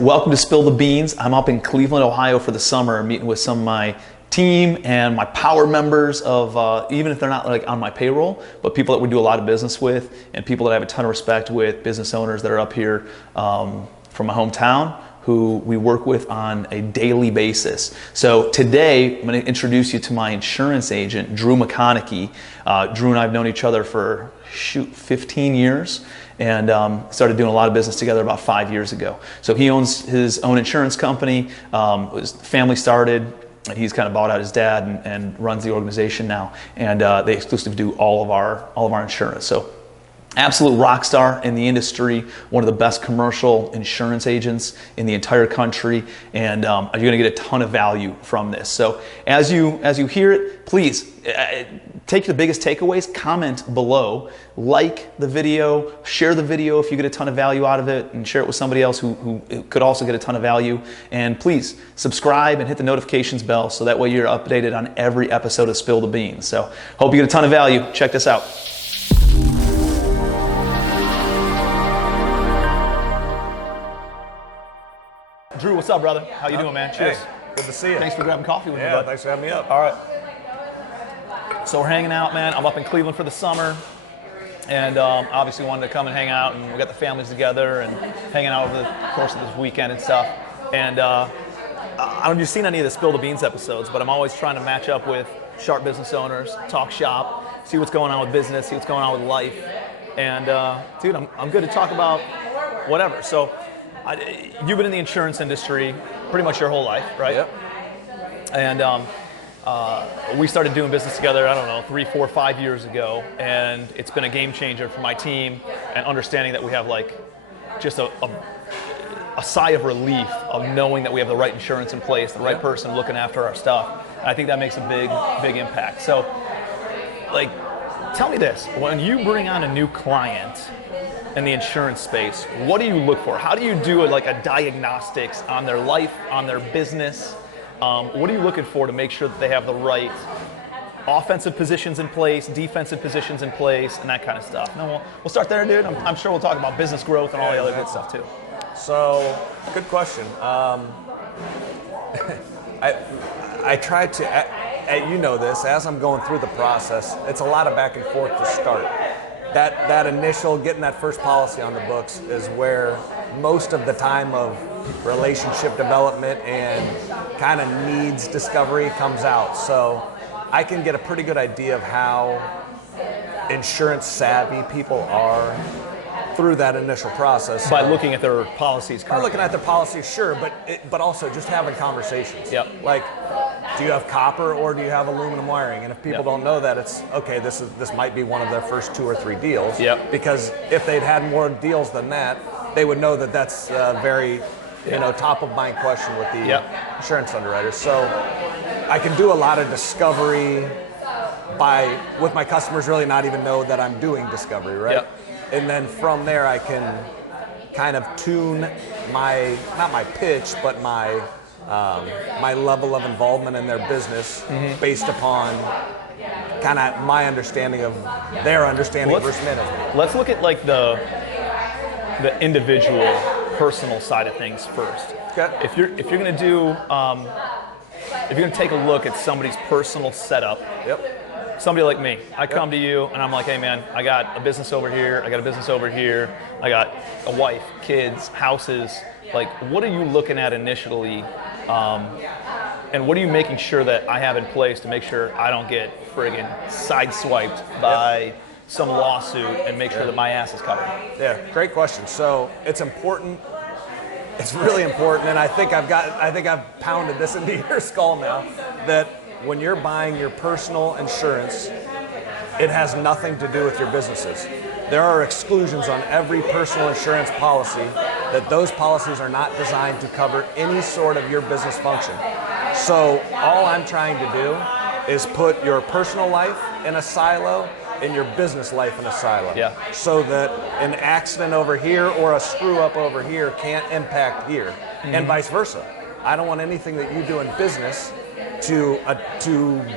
Welcome to Spill the Beans. I'm up in Cleveland, Ohio for the summer, meeting with some of my team and my power members of, even if they're not like on my payroll, but people that we do a lot of business with and people that I have a ton of respect with, business owners that are up here from my hometown who we work with on a daily basis. So today, I'm gonna introduce you to my insurance agent, Drew Maconachy. Drew and I have known each other for, 15 years. And started doing a lot of business together about 5 years ago. So he owns his own insurance company. His family started, and he's kind of bought out his dad and runs the organization now. And they exclusively do all of our insurance. So absolute rock star in the industry, one of the best commercial insurance agents in the entire country, and you're going to get a ton of value from this. So as you hear it, please take the biggest takeaways, comment below, like the video, share the video if you get a ton of value out of it, and share it with somebody else who could also get a ton of value. And please subscribe and hit the notifications bell so that way you're updated on every episode of Spill the Beans. So hope you get a ton of value. Check this out. Drew, what's up, brother? How you doing, man? Cheers. Hey, good to see you. Thanks for grabbing coffee with me, bud. Thanks for having me up. All right. So we're hanging out, man. I'm up in Cleveland for the summer, and obviously wanted to come and hang out, and we got the families together and hanging out over the course of this weekend and stuff. And I don't know if you've seen any of the Spill the Beans episodes, but I'm always trying to match up with sharp business owners, talk shop, see what's going on with business, see what's going on with life. And dude, I'm good to talk about whatever. So you've been in the insurance industry pretty much your whole life, right? Yep. And we started doing business together, I don't know, 3, 4, 5 years ago, and it's been a game changer for my team and understanding that we have like just a sigh of relief of knowing that we have the right insurance in place, the right person looking after our stuff. And I think that makes a big impact. So, like, tell me this, when you bring on a new client in the insurance space, what do you look for? How do you do like a diagnostics on their life, on their business? What are you looking for to make sure that they have the right offensive positions in place, defensive positions in place, and that kind of stuff? No, we'll start there, dude. I'm sure we'll talk about business growth and all the other good stuff too. So, good question. I try to, you know this, as I'm going through the process, it's a lot of back and forth to start. That initial, getting that first policy on the books is where most of the time of relationship development and kind of needs discovery comes out. So I can get a pretty good idea of how insurance savvy people are through that initial process. By looking at their policies currently. By looking at their policies, sure, but also just having conversations. Yep. Like, do you have copper or do you have aluminum wiring? And if people don't know that, it's okay. This might be one of their first 2 or 3 deals. Yep. Because if they'd had more deals than that, they would know that that's very, top of mind question with the insurance underwriters. So I can do a lot of discovery with my customers really not even know that I'm doing discovery, right? Yep. And then from there I can kind of tune not my pitch, but my level of involvement in their business based upon kind of my understanding of their understanding versus management. Let's look at like the individual personal side of things first. Okay. If you're gonna do if you're gonna take a look at somebody's personal setup, somebody like me, I come to you and I'm like, hey man, I got a business over here, I got a business over here, I got a wife, kids, houses. Like, what are you looking at initially? And what are you making sure that I have in place to make sure I don't get friggin' sideswiped by some lawsuit and make sure that my ass is covered? Yeah, great question. So it's important. It's really important, and I think I've pounded this into your skull now, that when you're buying your personal insurance, it has nothing to do with your businesses. There are exclusions on every personal insurance policy that those policies are not designed to cover any sort of your business function. So all I'm trying to do is put your personal life in a silo and your business life in a silo. Yeah. So that an accident over here or a screw up over here can't impact here, and vice versa. I don't want anything that you do in business to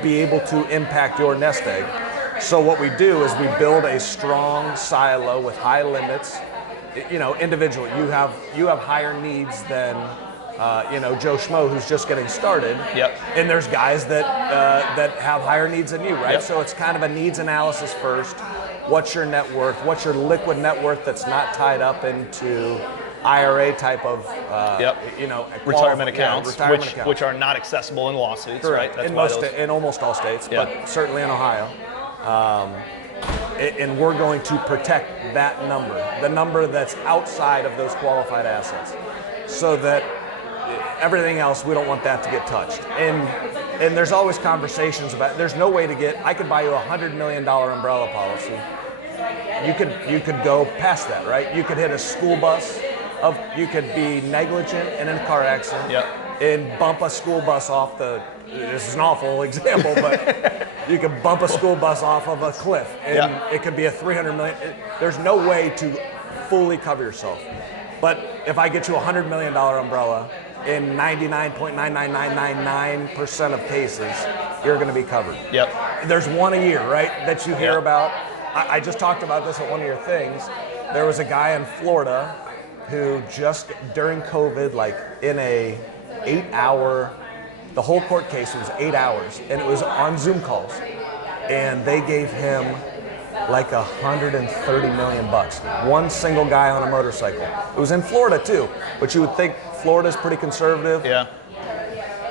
be able to impact your nest egg. So what we do is we build a strong silo with high limits individual. You have higher needs than Joe Schmo who's just getting started. Yep. And there's guys that have higher needs than you, right? Yep. So it's kind of a needs analysis first. What's your net worth? What's your liquid net worth that's not tied up into IRA type of retirement accounts, accounts. which are not accessible in lawsuits, Correct. right? That's in almost all states, but certainly in Ohio. And we're going to protect that number, the number that's outside of those qualified assets, so that everything else, we don't want that to get touched. And there's always conversations about, there's no way I could buy you $100 million umbrella policy. You could go past that, right? You could hit a school bus, you could be negligent in a car accident and bump a school bus off this is an awful example, but you could bump a school bus off of a cliff and it could be a $300 million. There's no way to fully cover yourself. But if I get you a $100 million umbrella, in 99.99999% of cases, you're going to be covered. Yep. There's one a year, right, that you hear about. I just talked about this at one of your things. There was a guy in Florida who just during COVID, like in a 8-hour, the whole court case was 8 hours, and it was on Zoom calls, and they gave him like $130 million. One single guy on a motorcycle. It was in Florida too, but you would think Florida's pretty conservative. Yeah.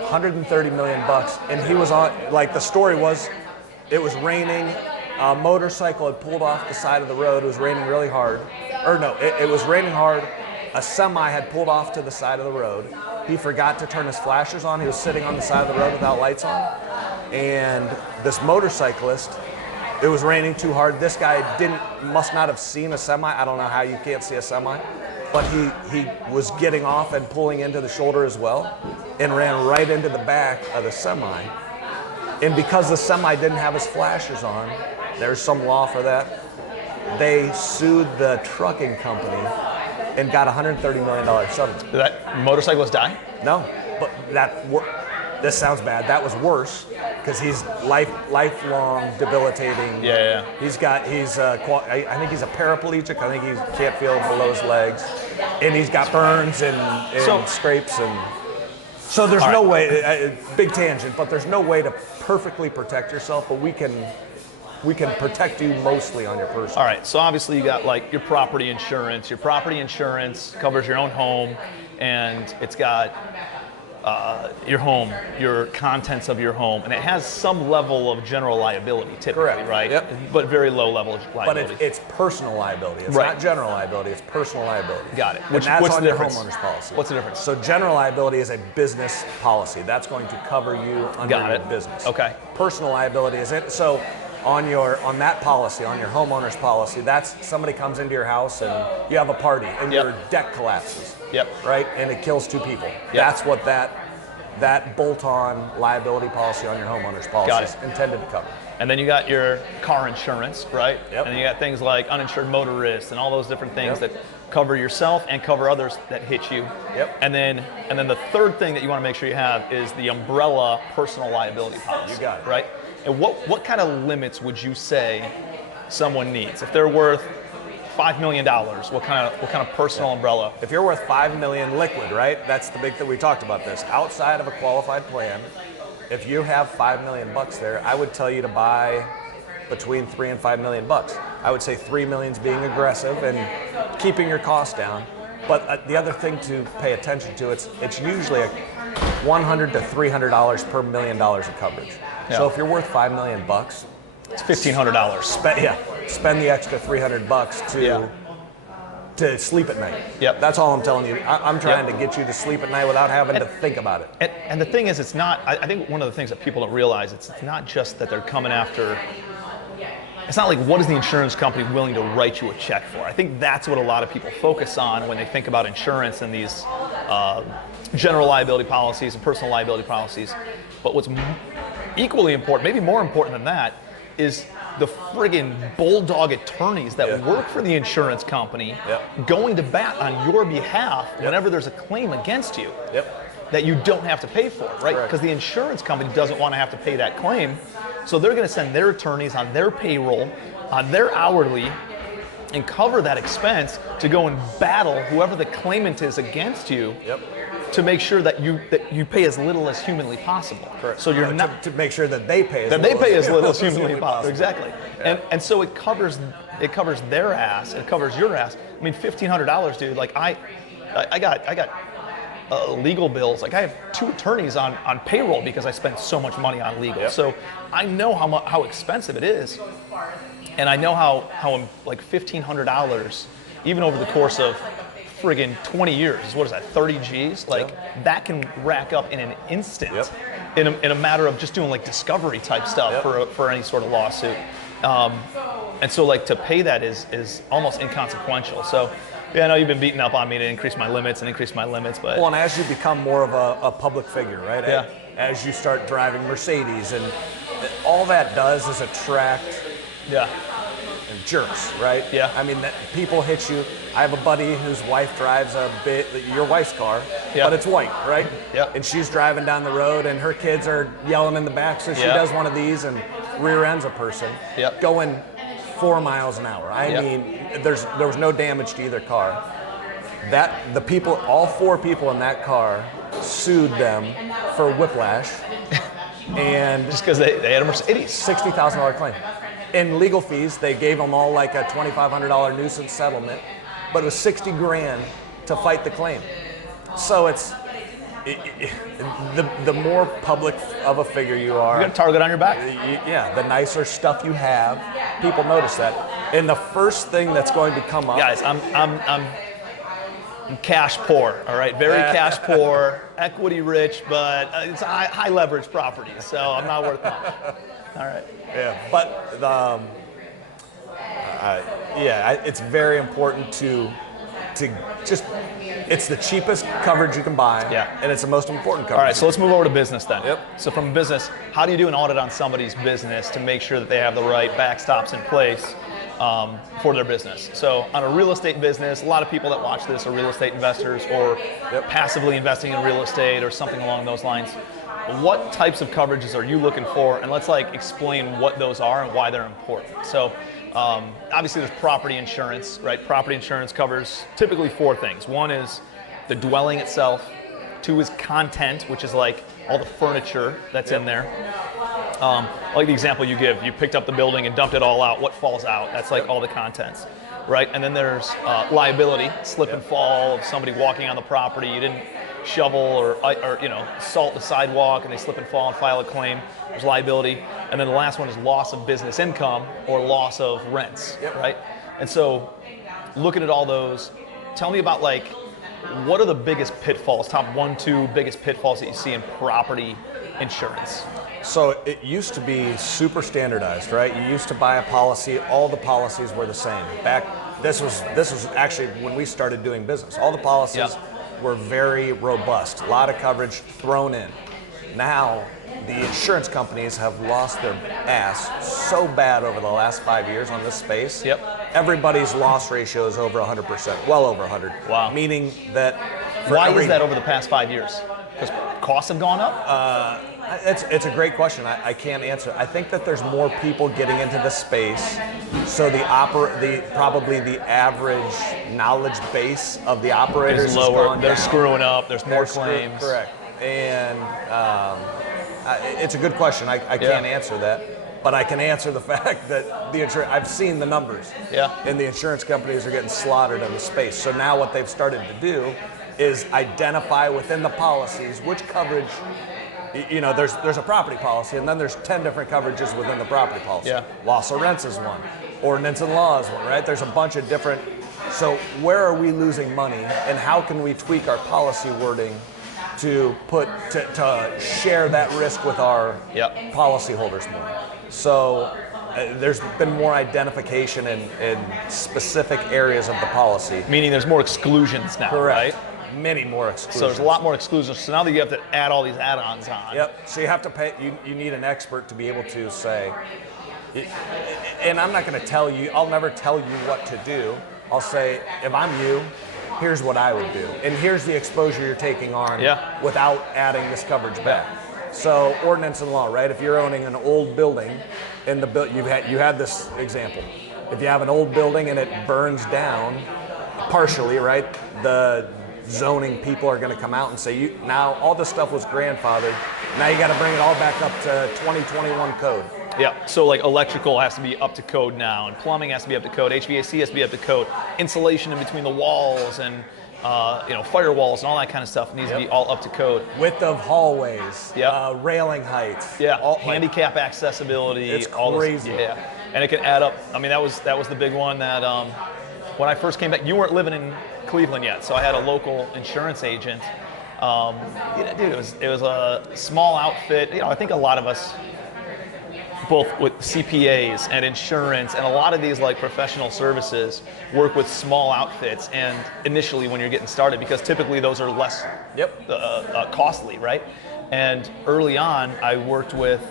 $130 million, and he was on. Like the story was, it was raining. A motorcycle had pulled off the side of the road. It was raining really hard. Or no, it was raining hard. A semi had pulled off to the side of the road. He forgot to turn his flashers on. He was sitting on the side of the road without lights on. And this motorcyclist, it was raining too hard. This guy must not have seen a semi. I don't know how you can't see a semi. But he was getting off and pulling into the shoulder as well and ran right into the back of the semi. And because the semi didn't have his flashers on, there's some law for that, they sued the trucking company and got $130 million settlement. Did that motorcyclist die? No, but this sounds bad. That was worse because he's lifelong debilitating. Yeah. I think he's a paraplegic. I think he can't feel below his legs, and he's got burns and scrapes and. So there's no way. Big tangent, but there's no way to perfectly protect yourself. But we can protect you mostly on your person. All right, so obviously you got like your property insurance. Your property insurance covers your own home, and it's got your home, your contents of your home, and it has some level of general liability typically, Correct. right? Yep. But very low level of liability. But it's personal liability. It's not general liability. It's personal liability. Got it. That's what's on the your difference? homeowner's policy. What's the difference? So general liability is a business policy. That's going to cover you under your business. Okay. Personal liability is it. So on that policy, on your homeowner's policy, that's somebody comes into your house and you have a party and your deck collapses. Yep. Right? And it kills 2 people. Yep. That's what that bolt-on liability policy on your homeowner's policy is intended to cover. And then you got your car insurance, right? Yep. And you got things like uninsured motorists and all those different things that cover yourself and cover others that hit you. Yep. And then the third thing that you want to make sure you have is the umbrella personal liability policy. You got it. Right? And what kind of limits would you say someone needs? If they're worth $5 million, what kind of personal umbrella? If you're worth $5 million liquid, right? That's the big thing. We talked about this. Outside of a qualified plan, if you have $5 million there, I would tell you to buy between $3 and $5 million. I would say $3 million is being aggressive and keeping your costs down. But the other thing to pay attention to, it's usually $100 to $300 per $1 million of coverage. Yeah. So if you're worth $5 million, it's $1,500. Spend the extra $300 to sleep at night. Yep. That's all I'm telling you. I'm trying to get you to sleep at night without having to think about it. And the thing is, it's not. I think one of the things that people don't realize, it's not just that they're coming after. It's not like, what is the insurance company willing to write you a check for? I think that's what a lot of people focus on when they think about insurance and these general liability policies and personal liability policies. But what's equally important, maybe more important than that, is the friggin' bulldog attorneys that work for the insurance company going to bat on your behalf whenever there's a claim against you that you don't have to pay for, right? Because the insurance company doesn't want to have to pay that claim. So they're going to send their attorneys on their payroll, on their hourly, and cover that expense to go and battle whoever the claimant is against you. Yep. To make sure that you pay as little as humanly possible. Correct. So you're not to make sure that they pay as little as humanly possible. Exactly. Yeah. And so it covers their ass. It covers your ass. I mean, $1,500, dude. Like I got legal bills. Like I have 2 attorneys on payroll because I spend so much money on legal. Yep. So I know how expensive it is, and I know how like $1,500, even over the course of friggin' 20 years, what is that, 30 G's? Like that can rack up in an instant, in a matter of just doing like discovery type stuff for any sort of lawsuit. And so like to pay that is almost inconsequential. So yeah, I know you've been beating up on me to increase my limits, but well, and as you become more of a public figure, right? Yeah. As you start driving Mercedes, and all that does is attract jerks, right? Yeah. I mean, people hit you. I have a buddy whose wife drives your wife's car, but it's white, right? Yeah. And she's driving down the road, and her kids are yelling in the back, so she does one of these and rear ends a person going 4 miles an hour. I mean, there was no damage to either car. All 4 people in that car sued them for whiplash, and just because they had a Mercedes, $60,000 claim. In legal fees, they gave them all like a $2,500 nuisance settlement, but it was $60,000 to fight the claim. So the more public of a figure you are, you got a target on your back. The nicer stuff you have, people notice that. And the first thing that's going to come up, guys, I'm cash poor. All right, very cash poor, equity rich, but it's high leverage properties, so I'm not worth much. All right. Yeah, but it's very important to just, it's the cheapest coverage you can buy, and it's the most important coverage. All right, so let's move over to business then. Yep. So from business, how do you do an audit on somebody's business to make sure that they have the right backstops in place for their business? So on a real estate business, a lot of people that watch this are real estate investors or passively investing in real estate or something along those lines. What types of coverages are you looking for? And let's explain what those are and why they're important. So obviously there's property insurance, right? Property insurance covers typically 4 things. 1 is the dwelling itself. 2 is content, which is like all the furniture that's in there. Like the example you give, you picked up the building and dumped it all out. What falls out? That's like all the contents, right? And then there's liability, slip and fall of somebody walking on the property. You didn't shovel or salt the sidewalk and they slip and fall and file a claim. There's liability. And then the last one is loss of business income or loss of rents, right? And so looking at all those, tell me about what are the biggest pitfalls, top 1, 2 biggest pitfalls that you see in property insurance? So it used to be super standardized, right? You used to buy a policy, all the policies were the same. This was actually when we started doing business. All the policies were very robust, a lot of coverage thrown in. Now, the insurance companies have lost their ass so bad over the last 5 years on this space. Everybody's loss ratio is over 100%, well over 100. Wow. Meaning that... Why is that over the past 5 years? Because costs have gone up? It's a great question. I can't answer. I think that there's more people getting into the space, so probably the average knowledge base of the operators is lower. Gone They're down. Screwing up. There's more claims. Correct. And it's a good question. I can't answer that, but I can answer the fact that I've seen the numbers. And the insurance companies are getting slaughtered in the space. So now what they've started to do is identify within the policies which coverage. There's a property policy, and then there's 10 different coverages within the property policy. Loss of rents is one. Ordinance and law is one, right? There's a bunch of different. So where are we losing money, and how can we tweak our policy wording to share that risk with our policyholders more? So there's been more identification in specific areas of the policy. Meaning there's more exclusions now, Correct. right? Many more exclusions. So there's a lot more exclusions. So now that you have to add all these add-ons on. So you have to pay. You need an expert to be able to say. And I'm not going to tell you. I'll never tell you what to do. I'll say, if I'm you, here's what I would do, and here's the exposure you're taking on without adding this coverage back. So ordinance and law, right? If you're owning an old building, in the you had this example. if you have an old building and it burns down partially, right, the zoning people are going to come out and say, now all this stuff was grandfathered. Now you got to bring it all back up to 2021 code. Yeah, so like electrical has to be up to code now, and plumbing has to be up to code, HVAC has to be up to code, insulation in between the walls, and firewalls and all that kind of stuff needs to be all up to code. Width of hallways, railing heights, handicap accessibility. It's all crazy. And it can add up. I mean, that was the big one that when I first came back, you weren't living in Cleveland yet, so I had a local insurance agent. Dude, it was a small outfit. I think a lot of us, both with CPAs and insurance and a lot of these like professional services, work with small outfits, and initially when you're getting started, because typically those are less costly, right? And early on, I worked with,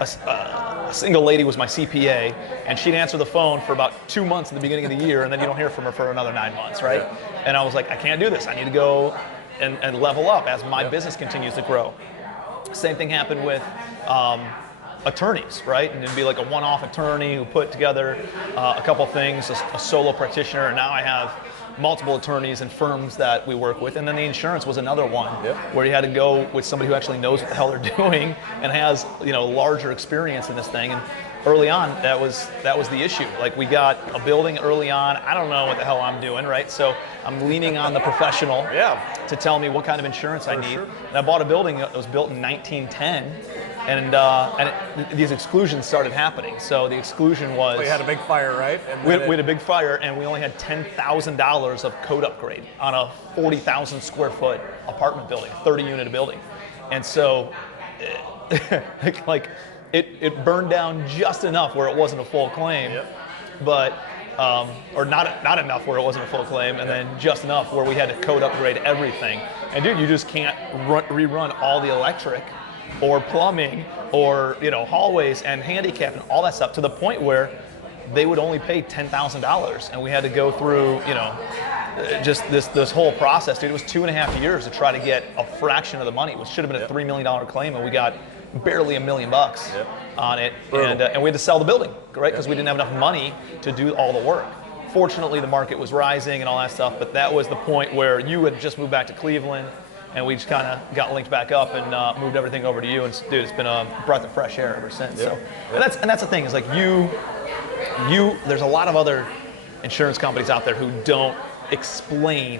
a single lady was my CPA, and she'd answer the phone for about 2 months in the beginning of the year, and then you don't hear from her for another 9 months, right? And I was like, I can't do this. I need to go and level up as my business continues to grow. Same thing happened with attorneys, right? And it'd be like a one-off attorney who put together a couple things, a solo practitioner, and now I have multiple attorneys and firms that we work with. And then the insurance was another one where you had to go with somebody who actually knows what the hell they're doing and has larger experience in this thing. And early on, that was the issue. Like, we got a building early on. I don't know what the hell I'm doing, right? So I'm leaning on the professional to tell me what kind of insurance I need. And I bought a building that was built in 1910. And these exclusions started happening. So the exclusion was... We had a big fire, right? And we had a big fire, and we only had $10,000 of code upgrade on a 40,000 square foot apartment building, 30-unit building. And so, it burned down just enough where it wasn't a full claim, but or not enough where it wasn't a full claim, and then just enough where we had to code upgrade everything. And dude, you just can't rerun all the electric or plumbing or hallways and handicap and all that stuff, to the point where they would only pay $10,000, and we had to go through just this whole process. Dude, it was 2.5 years to try to get a fraction of the money, which should have been a $3 million claim, and we got barely $1 million on it. And we had to sell the building, right? Because we didn't have enough money to do all the work. Fortunately, the market was rising and all that stuff, but that was the point where you had just moved back to Cleveland, and we just kind of got linked back up and moved everything over to you. And dude, it's been a breath of fresh air ever since. So, and that's the thing, is like there's a lot of other insurance companies out there who don't explain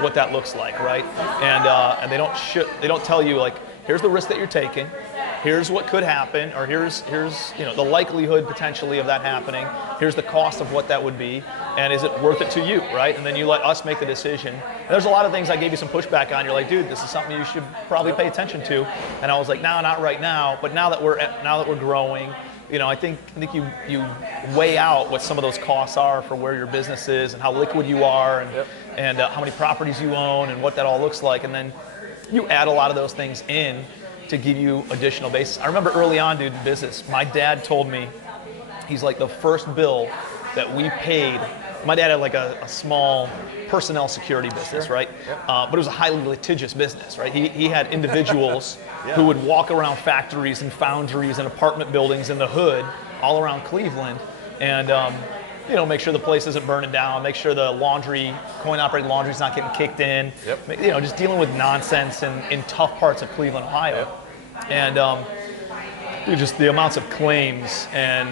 what that looks like, right? And they don't tell you, like, here's the risk that you're taking, here's what could happen, or here's the likelihood potentially of that happening, here's the cost of what that would be, and is it worth it to you, right? And then you let us make the decision. And there's a lot of things I gave you some pushback on. You're like, dude, this is something you should probably pay attention to. And I was like, no, not right now. But now that we're growing, I think you weigh out what some of those costs are for where your business is and how liquid you are, and how many properties you own and what that all looks like, and then you add a lot of those things in to give you additional basis. I remember early on, dude, in business, my dad told me, he's like, the first bill that we paid, my dad had like a small personnel security business, right? But it was a highly litigious business, right? He had individuals who would walk around factories and foundries and apartment buildings in the hood all around Cleveland, and make sure the place isn't burning down, make sure the coin-operated laundry's not getting kicked in, just dealing with nonsense in tough parts of Cleveland, Ohio. And just the amounts of claims and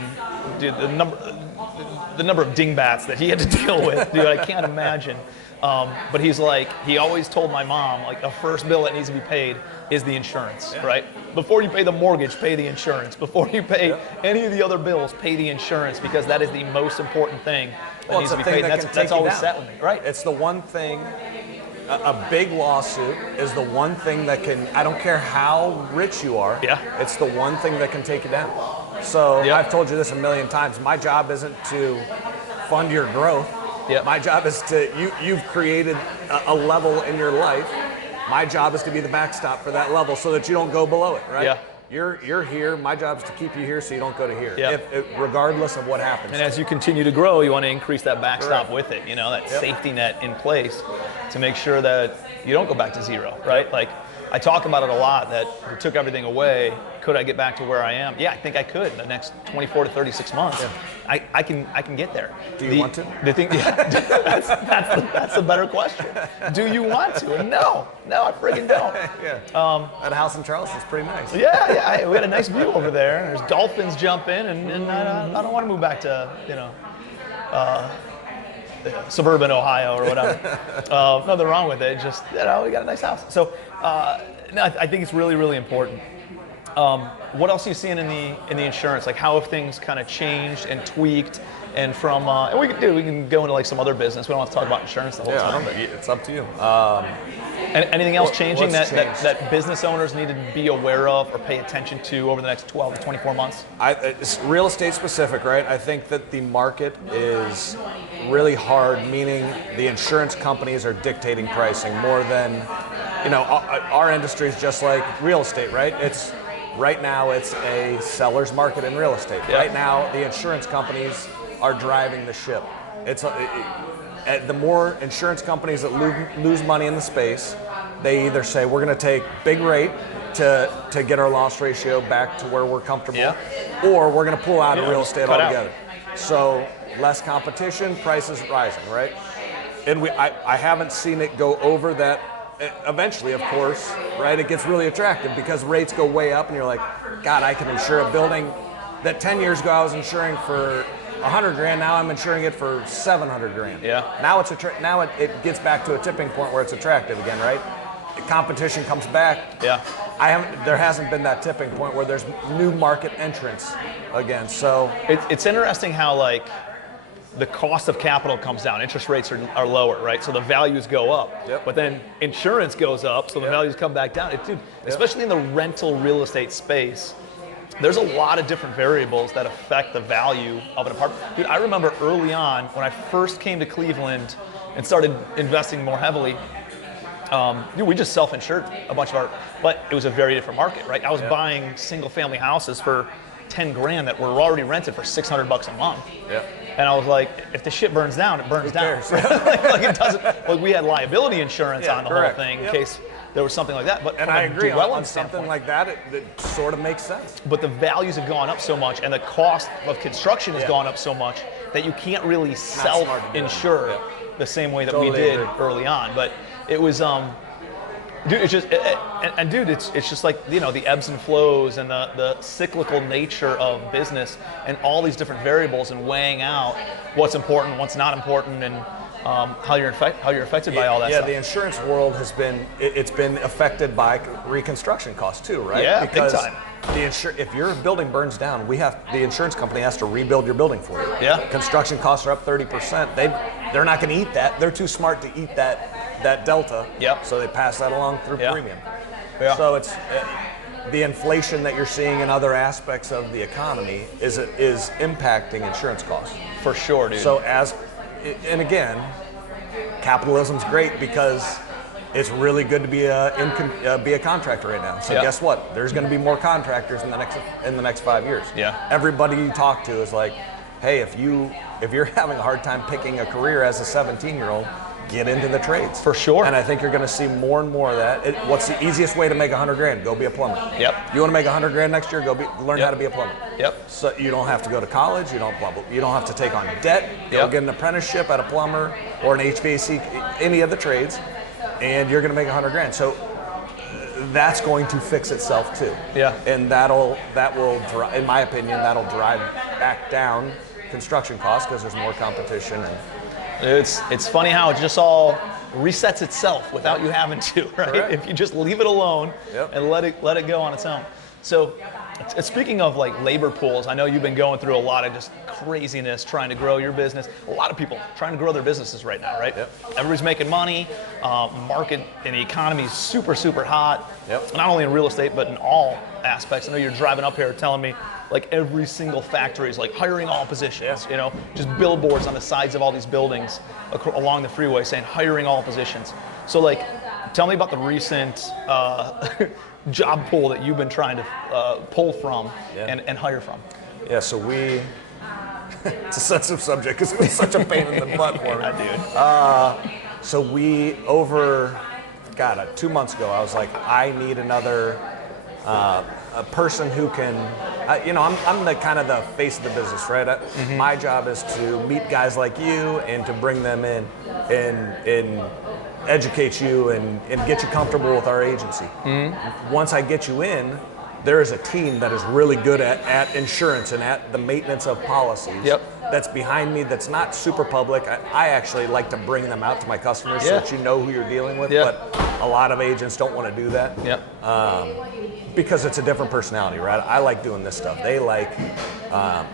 the number of dingbats that he had to deal with, dude, I can't imagine. But he's like, he always told my mom, like, the first bill that needs to be paid is the insurance, right? Before you pay the mortgage, pay the insurance. Before you pay any of the other bills, pay the insurance, because that is the most important thing that needs to be paid. That's always set with me, right? It's the one thing, a big lawsuit is the one thing that can, I don't care how rich you are, it's the one thing that can take you down. So I've told you this a million times, my job isn't to fund your growth. My job is you've created a level in your life. My job is to be the backstop for that level so that you don't go below it, right? You're here. My job is to keep you here so you don't go to here, regardless of what happens. And as you continue to grow, you want to increase that backstop with it, that safety net in place to make sure that you don't go back to zero, right? Like, I talk about it a lot that if it took everything away, could I get back to where I am? Yeah, I think I could in the next 24 to 36 months. Yeah. I can get there. Do you want to? The thing, yeah, that's a better question. Do you want to? And no, I friggin' don't. Yeah. That house in Charleston is pretty nice. Yeah, we had a nice view over there. There's dolphins jumping, and I don't want to move back to suburban Ohio or whatever. Nothing wrong with it. Just we got a nice house. So no, I think it's really, really important. What else are you seeing in the insurance? Like how have things kind of changed and tweaked? And from and we can go into like some other business. We don't have to talk about insurance the whole time. But it's up to you. And anything else changing that business owners need to be aware of or pay attention to over the next 12 to 24 months? It's real estate specific, right? I think that the market is really hard, meaning the insurance companies are dictating pricing more than, our industry is just like real estate, right? Right now it's a seller's market in real estate. Yeah. Right now the insurance companies are driving the ship. The more insurance companies that lose money in the space, they either say we're going to take big rate to get our loss ratio back to where we're comfortable, or we're going to pull out of real estate altogether. So less competition, prices rising, right? And I haven't seen it go over that. Eventually, of course, right? It gets really attractive because rates go way up, and you're like, God, I can insure a building that 10 years ago I was insuring for $100,000. Now I'm insuring it for $700,000. Yeah. Now it gets back to a tipping point where it's attractive again, right? The competition comes back. Yeah. There hasn't been that tipping point where there's new market entrants again. So it's interesting how like the cost of capital comes down. Interest rates are lower, right? So the values go up. Yep. But then insurance goes up, so the values come back down. Especially in the rental real estate space, there's a lot of different variables that affect the value of an apartment. Dude, I remember early on when I first came to Cleveland and started investing more heavily, we just self-insured a bunch of but it was a very different market, right? I was buying single-family houses for $10,000 that were already rented for $600 a month. Yeah. And I was like, if the shit burns down, it burns down. like it doesn't. Like we had liability insurance on the whole thing in case there was something like that. But and I agree on something like that, it sort of makes sense. But the values have gone up so much, and the cost of construction has gone up so much that you can't really self-insure the same way that we did early on. But it was, dude, it's just, it's just like, the ebbs and flows and the cyclical nature of business and all these different variables and weighing out what's important, what's not important, and how you're affected by all that stuff. Yeah, the insurance world has been, it's been affected by reconstruction costs too, right? Yeah, because big time. If your building burns down, the insurance company has to rebuild your building for you. Yeah. Construction costs are up 30%. They're not going to eat that. They're too smart to eat that delta. Yep. So they pass that along through premium. Yeah. So it's the inflation that you're seeing in other aspects of the economy is impacting insurance costs. For sure, dude. So and again, capitalism's great because it's really good to be a contractor right now. So guess what? There's going to be more contractors in the next 5 years. Yeah. Everybody you talk to is like, hey, if you're having a hard time picking a career as a 17-year-old, get into the trades. For sure. And I think you're going to see more and more of that. What's the easiest way to make $100,000? Go be a plumber. Yep. You want to make $100,000 next year? Go learn how to be a plumber. Yep. So you don't have to go to college. You don't have to take on debt. Go get an apprenticeship at a plumber or an HVAC, any of the trades, and you're going to make $100,000. So that's going to fix itself too. Yeah. And that will, in my opinion, that'll drive back down construction costs because there's more competition. And it's funny how it just all resets itself without you having to, right? Correct. If you just leave it alone and let it go on its own. So, speaking of like labor pools, I know you've been going through a lot of just craziness trying to grow your business. A lot of people trying to grow their businesses right now, right? Yep. Everybody's making money. Market and the economy is super, super hot. Yep. Not only in real estate, but in all aspects. I know you're driving up here telling me like every single factory is like hiring all positions, just billboards on the sides of all these buildings along the freeway saying hiring all positions. So like, tell me about the recent job pool that you've been trying to pull from and hire from. Yeah, so it's a sensitive subject because it was such a pain in the butt for me. Yeah, dude. So we, over, God, 2 months ago, I was like, I need another a person who can, I'm the kind of the face of the business, right? My job is to meet guys like you and to bring them in and educate you and get you comfortable with our agency. Once I get you in, there is a team that is really good at insurance and at the maintenance of policies. That's behind me, that's not super public. I actually like to bring them out to my customers so that you know who you're dealing with, but a lot of agents don't want to do that because it's a different personality, right? I like doing this stuff. They like,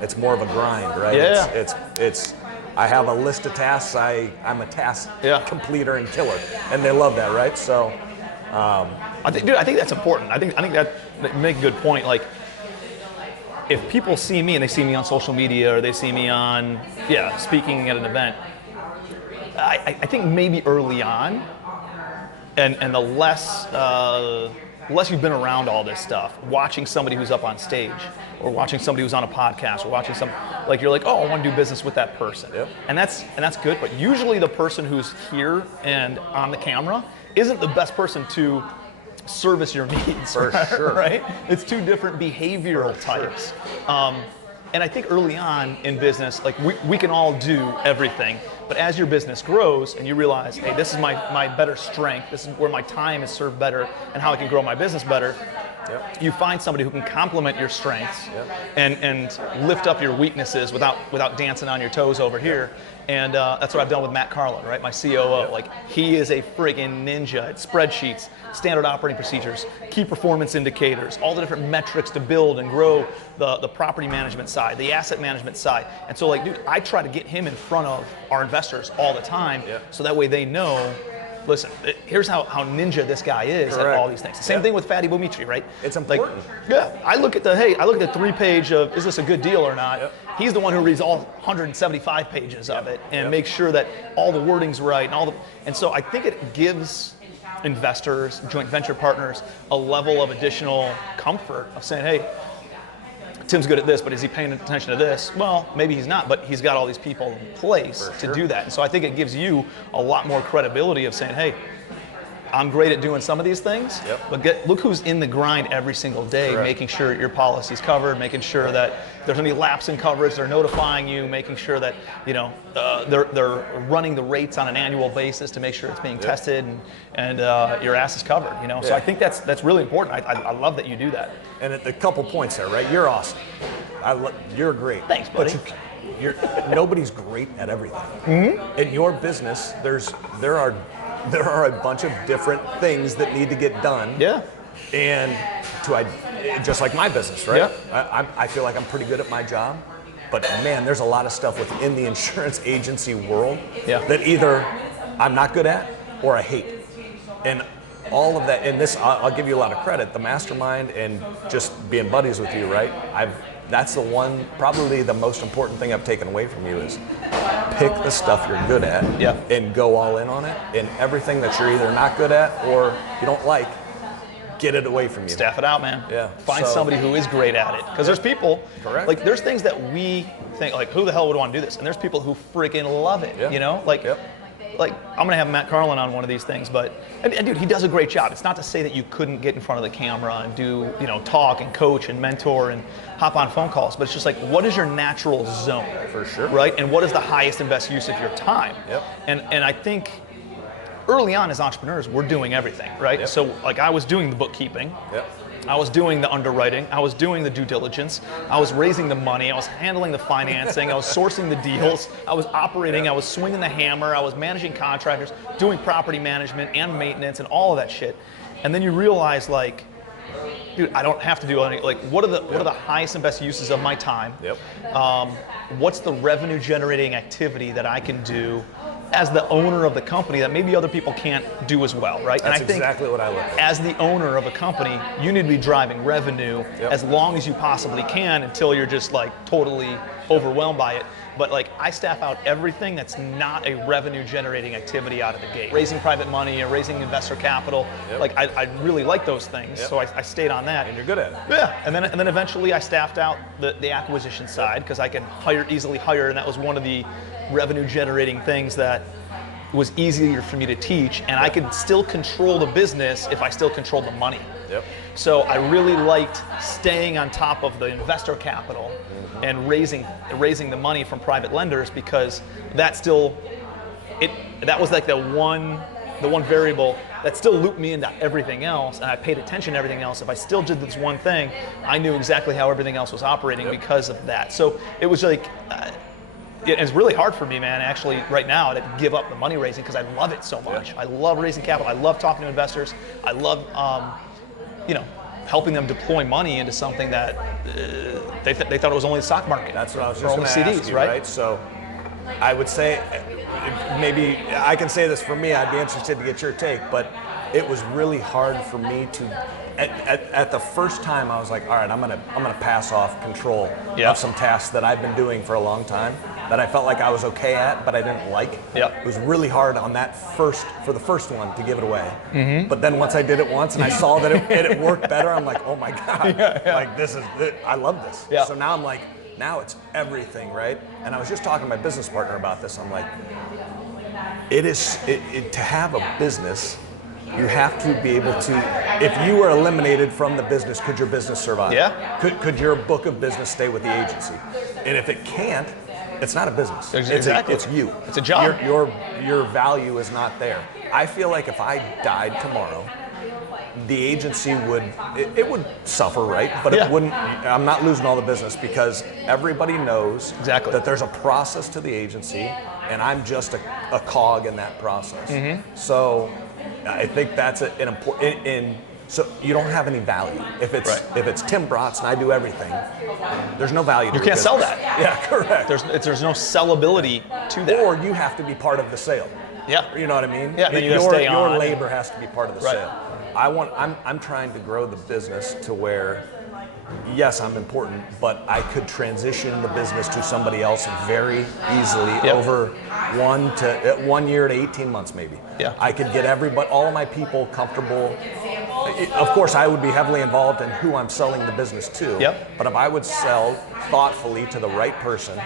it's more of a grind, right? It's I have a list of tasks, I'm a task completer and killer, and they love that, right? So, I think that's important. I think that you make a good point. Like, if people see me and they see me on social media or they see me on, speaking at an event, I think maybe early on, and the less you've been around all this stuff, watching somebody who's up on stage or watching somebody who's on a podcast or watching you're like, oh, I want to do business with that person. And that's good, but usually the person who's here and on the camera isn't the best person to service your needs, for sure, right? It's two different behavioral types. And I think early on in business, like we can all do everything, but as your business grows and you realize, hey, this is my better strength, this is where my time is served better and how I can grow my business better, you find somebody who can complement your strengths and lift up your weaknesses without dancing on your toes over here. And that's what I've done with Matt Carlin, right? My COO. Like, he is a friggin' ninja at spreadsheets, standard operating procedures, key performance indicators, all the different metrics to build and grow the property management side, the asset management side. And so, like, dude, I try to get him in front of our investors all the time so that way they know, listen, here's how ninja this guy is at all these things. Same thing with Fatty Bomitri, right? It's important. I look at the 3-page of, is this a good deal or not? He's the one who reads all 175 pages of it and makes sure that all the wording's right and so I think it gives investors, joint venture partners, a level of additional comfort of saying, hey, Tim's good at this, but is he paying attention to this? Well, maybe he's not, but he's got all these people in place to do that. And so I think it gives you a lot more credibility of saying, hey, I'm great at doing some of these things, but look who's in the grind every single day, making sure your policy's covered, making sure that there's any lapse in coverage, they're notifying you, making sure that they're running the rates on an annual basis to make sure it's being tested and your ass is covered. So I think that's really important. I love that you do that. And a couple points there, right? You're awesome. You're great. Thanks, buddy. Nobody's great at everything. In your business, there are a bunch of different things that need to get done. And just like my business, right? I feel like I'm pretty good at my job, but man, there's a lot of stuff within the insurance agency world that either I'm not good at or I hate. And all of that, and this, I'll give you a lot of credit, the mastermind and just being buddies with you, right? That's the one, probably the most important thing I've taken away from you is pick the stuff you're good at and go all in on it. And everything that you're either not good at or you don't like, get it away from you. Staff it out, man. Find somebody who is great at it. Because there's people, like there's things that we think, like, who the hell would want to do this? And there's people who freaking love it, Like, I'm gonna have Matt Carlin on one of these things, and dude, he does a great job. It's not to say that you couldn't get in front of the camera and do, talk and coach and mentor and hop on phone calls, but it's just like, what is your natural zone? For sure. Right? And what is the highest and best use of your time? And I think early on as entrepreneurs, we're doing everything, right? So, like, I was doing the bookkeeping. I was doing the underwriting, I was doing the due diligence, I was raising the money, I was handling the financing, I was sourcing the deals, I was operating, I was swinging the hammer, I was managing contractors, doing property management and maintenance and all of that shit. And then you realize, like, dude, I don't have to do anything. Like, what are the highest and best uses of my time? What's the revenue generating activity that I can do as the owner of the company that maybe other people can't do as well, right? That's and I think exactly what I look at. As the owner of a company, you need to be driving revenue as long as you possibly can until you're just like totally overwhelmed by it. But like, I staff out everything that's not a revenue generating activity out of the gate. Raising private money or raising investor capital, like I really like those things, so I stayed on that. And you're good at it. Yeah, and then eventually I staffed out the acquisition side because I can easily hire, and that was one of the revenue generating things that was easier for me to teach, and I could still control the business if I still controlled the money. Yep. So I really liked staying on top of the investor capital and raising the money from private lenders, because that was like the one variable that still looped me into everything else, and I paid attention to everything else. If I still did this one thing, I knew exactly how everything else was operating because of that. So it was like, it's really hard for me, man, actually right now to give up the money raising, because I love it so much. Yeah. I love raising capital. I love talking to investors. I love, helping them deploy money into something that they thought it was only the stock market. That's what I was or just going to ask you, right? So I would say, maybe I can say this for me, I'd be interested to get your take, but it was really hard for me to, at the first time I was like, all right, I'm gonna pass off control of some tasks that I've been doing for a long time that I felt like I was okay at, but I didn't like. It was really hard on that for the first one to give it away. But then once I did it once and I saw that it worked better, I'm like, oh my God, like I love this. So now I'm like, now it's everything, right? And I was just talking to my business partner about this. I'm like, to have a business, you have to be able to, if you are eliminated from the business, could your business survive? Could your book of business stay with the agency? And if it can't, it's not a business. Exactly. It's you. It's a job. Your value is not there. I feel like if I died tomorrow, the agency would suffer, right? But it wouldn't. I'm not losing all the business, because everybody knows that there's a process to the agency, and I'm just a cog in that process. So I think that's an important. So you don't have any value if it's Tim Bratz and I do everything. There's no value. You can't sell that. Yeah, correct. There's no sellability to that. Or you have to be part of the sale. You know what I mean? Yeah. Then you gotta stay on. Your labor has to be part of the sale. I'm trying to grow the business to where, yes, I'm important, but I could transition the business to somebody else very easily over 1 year to 18 months maybe. I could get all of my people comfortable. Of course, I would be heavily involved in who I'm selling the business to. But if I would sell thoughtfully to the right person,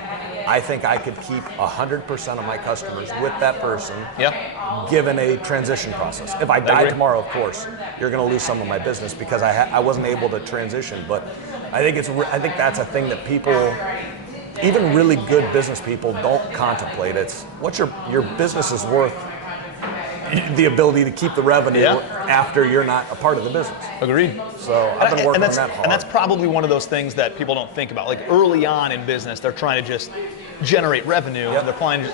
I think I could keep 100% of my customers with that person, given a transition process. If I die tomorrow, of course, you're going to lose some of my business because I wasn't able to transition. But I think that's a thing that people, even really good business people, don't contemplate. It's what your business is worth. The ability to keep the revenue after you're not a part of the business. Agreed. So I've been working on that hard. And that's probably one of those things that people don't think about. Like early on in business, they're trying to just generate revenue. They're applying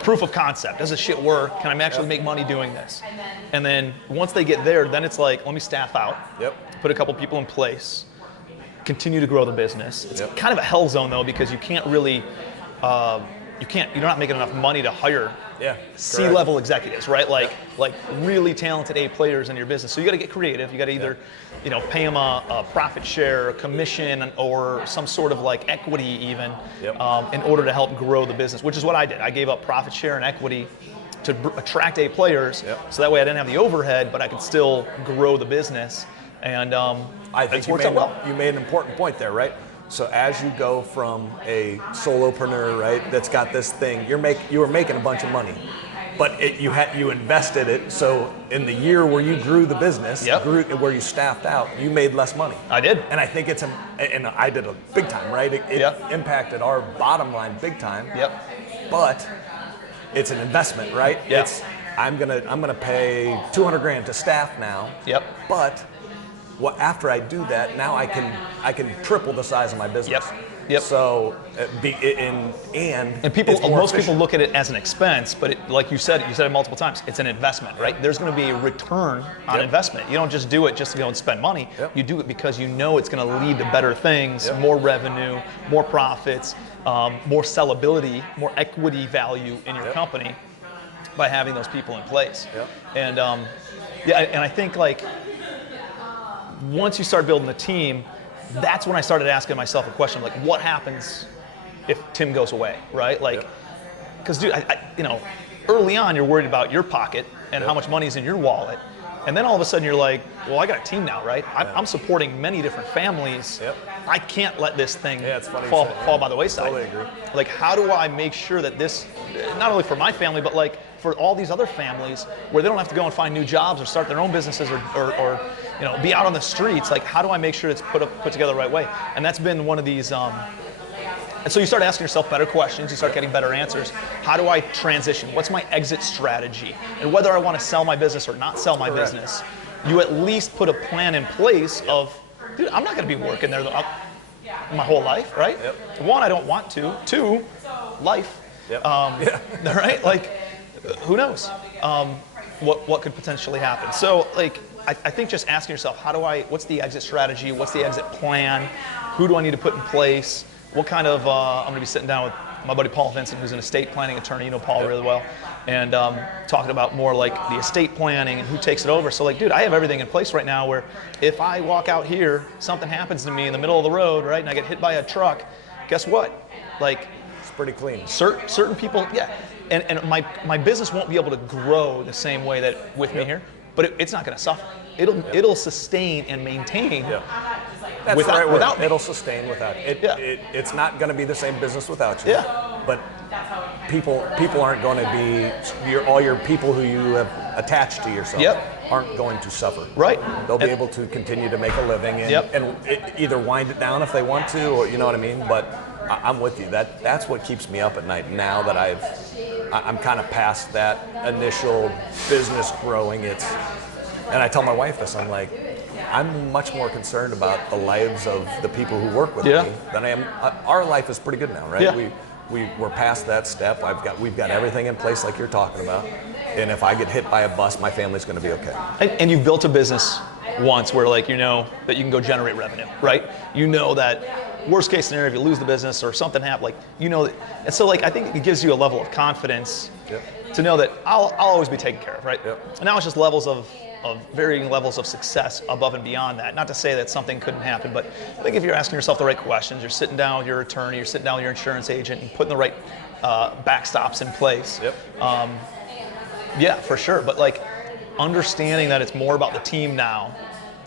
proof of concept. Does this shit work? Can I actually make money doing this? And then once they get there, then it's like, let me staff out. Put a couple people in place. Continue to grow the business. It's kind of a hell zone though, because you can't really, you're not making enough money to hire C-level executives, right? Like really talented A players in your business. So you got to get creative. You got to either, pay them a profit share, a commission, or some sort of like equity even, in order to help grow the business, which is what I did. I gave up profit share and equity to attract A players, so that way I didn't have the overhead, but I could still grow the business. And I think you made an important point there, right? So as you go from a solopreneur, right, that's got this thing, you were making a bunch of money, but you invested it. So in the year where you grew the business, where you staffed out, you made less money. I did, and I think and I did a big time, right? It impacted our bottom line big time. But it's an investment, right? I'm gonna pay $200,000 to staff now. But after I do that, now I can triple the size of my business. So, most people look at it as an expense, but like you said it multiple times. It's an investment, right? There's going to be a return on investment. You don't just do it just to go and spend money. You do it because you know it's going to lead to better things, more revenue, more profits, more sellability, more equity value in your company by having those people in place. And and I think like, once you start building the team, that's when I started asking myself a question, like, what happens if Tim goes away, right? Like, because dude, early on you're worried about your pocket and how much money is in your wallet, And then all of a sudden you're like, well, I got a team now, right? I'm supporting many different families. Yep. I can't let this thing it's funny fall by the wayside. Totally agree. Like, how do I make sure that this, not only for my family, but like for all these other families where they don't have to go and find new jobs or start their own businesses or you know, be out on the streets, like how do I make sure it's put together the right way? And that's been one of these, and so you start asking yourself better questions, you start getting better answers. How do I transition? What's my exit strategy? And whether I want to sell my business or not sell my business, you at least put a plan in place of, dude, I'm not going to be working there my whole life, right? One, I don't want to. Two, life. Right? Like, who knows what could potentially happen? So, like, I think just asking yourself, what's the exit strategy? What's the exit plan? Who do I need to put in place? What kind of, I'm going to be sitting down with my buddy Paul Vincent, who's an estate planning attorney, you know Paul really well, and talking about more like the estate planning and who takes it over. So like, dude, I have everything in place right now where if I walk out here, something happens to me in the middle of the road, right, and I get hit by a truck, guess what? Like, it's pretty clean. Certain people, and my business won't be able to grow the same way that with me here, but it's not going to suffer. It'll sustain and maintain. That's without me. It'll sustain without it. It's not going to be the same business without you. But people aren't going to be all your people who you have attached to yourself aren't going to suffer. Right. They'll be able to continue to make a living and either wind it down if they want to, or you know what I mean. But I'm with you. That's what keeps me up at night. Now that I'm kind of past that initial business growing. And I tell my wife this. I'm like, I'm much more concerned about the lives of the people who work with me than I am. Our life is pretty good now, right? We're past that step. We've got everything in place like you're talking about. And if I get hit by a bus, my family's going to be okay. And you've built a business once where like you know that you can go generate revenue, right? You know that worst case scenario, if you lose the business or something happens, like you know. And so like I think it gives you a level of confidence to know that I'll always be taken care of, right? And now it's just levels of varying levels of success above and beyond that. Not to say that something couldn't happen, but I think if you're asking yourself the right questions, you're sitting down with your attorney, you're sitting down with your insurance agent and putting the right backstops in place. Yeah, for sure. But like understanding that it's more about the team now,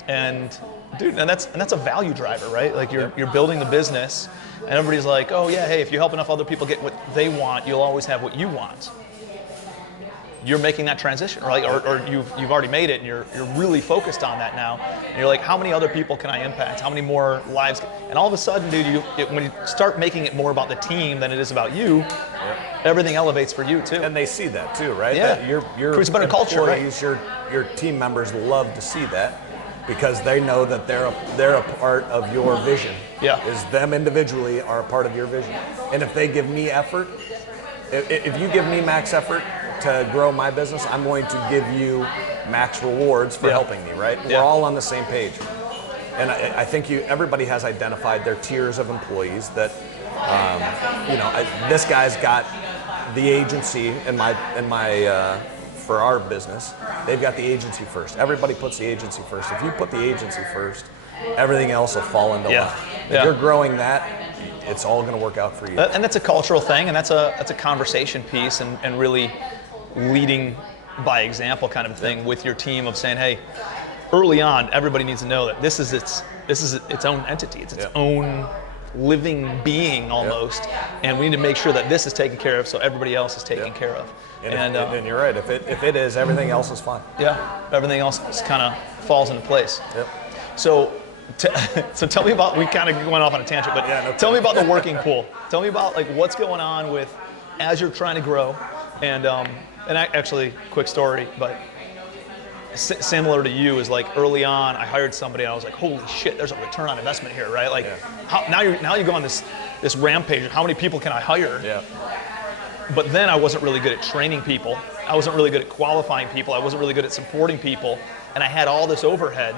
and dude, and that's a value driver, right? Like you're building the business, and everybody's like, oh yeah, hey, if you help enough other people get what they want, you'll always have what you want. You're making that transition, right? Or you've already made it, and you're really focused on that now. And you're like, how many other people can I impact? How many more lives? And all of a sudden, dude, when you start making it more about the team than it is about you, everything elevates for you too. And they see that too, right? Yeah. That your creates a better culture, right? Your team members love to see that because they know that they're a part of your vision. Is them individually are a part of your vision. And if they give me effort, if you give me max effort to grow my business, I'm going to give you max rewards for helping me, right? We're all on the same page. And I think everybody has identified their tiers of employees that, this guy's got the agency in my for our business, they've got the agency first. Everybody puts the agency first. If you put the agency first, everything else will fall into line. If you're growing that, it's all going to work out for you. And that's a cultural thing, and that's a conversation piece, and really leading by example kind of thing with your team of saying, hey, early on, everybody needs to know that this is its own entity. It's its own living being almost, and we need to make sure that this is taken care of so everybody else is taken care of. And you're right. If it is, everything else is fine. Everything else kind of falls into place. So tell me about, we kind of went off on a tangent, but tell me about the working pool. Tell me about like what's going on with as you're trying to grow, and actually, quick story, but similar to you is like early on, I hired somebody, and I was like, holy shit, there's a return on investment here, right? Like, now you go on this rampage of how many people can I hire? But then I wasn't really good at training people. I wasn't really good at qualifying people. I wasn't really good at supporting people, and I had all this overhead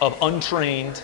of untrained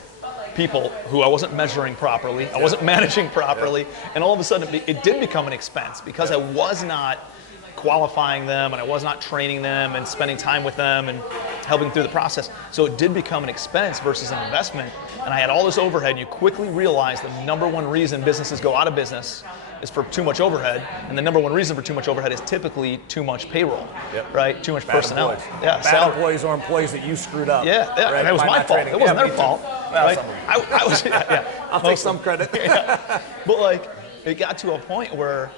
people who I wasn't measuring properly, I wasn't managing properly, and all of a sudden it did become an expense because I was not qualifying them and I was not training them and spending time with them and helping through the process. So it did become an expense versus an investment, and I had all this overhead. And you quickly realize the number one reason businesses go out of business is for too much overhead, and the number one reason for too much overhead is typically too much payroll, right? Too much Bad personnel. Employees. Yeah, bad employees or employees that you screwed up. Yeah, right? and it was By my not fault. training. It wasn't Yeah, their me fault. too. Well, Right? some of them. I was, I'll take some credit. But like, it got to a point where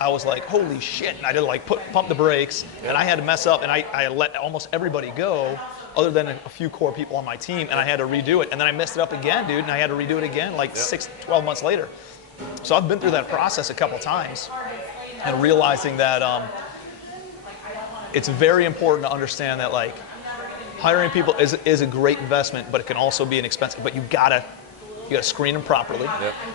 I was like, holy shit, and I did like pump the brakes, and I had to mess up, and I let almost everybody go, other than a few core people on my team, and I had to redo it, and then I messed it up again, dude, and I had to redo it again like 12 months later. So I've been through that process a couple times, and realizing that it's very important to understand that like hiring people is a great investment, but it can also be an expensive. But you gotta screen them properly.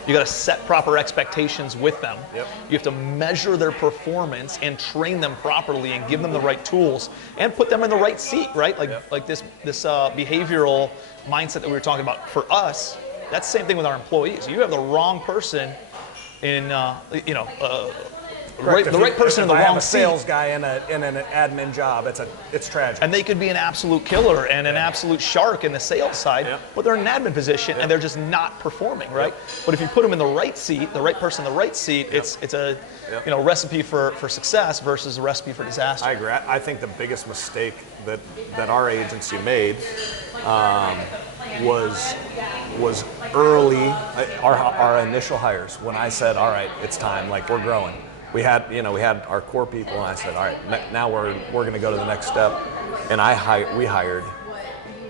You gotta set proper expectations with them. You have to measure their performance and train them properly and give them the right tools and put them in the right seat, right? Like this behavioral mindset that we were talking about for us. That's the same thing with our employees. You have the wrong person in, the right person in the wrong seat. If I have a sales guy in an admin job, it's tragic. And they could be an absolute killer and an absolute shark in the sales side, but they're in an admin position and they're just not performing, right? But if you put them in the right seat, the right person in the right seat, it's a recipe for success versus a recipe for disaster. I agree. I think the biggest mistake that our agency made was early, our initial hires. When I said, all right, it's time, like we're growing. We had our core people, and I said, all right, now we're going to go to the next step. And we hired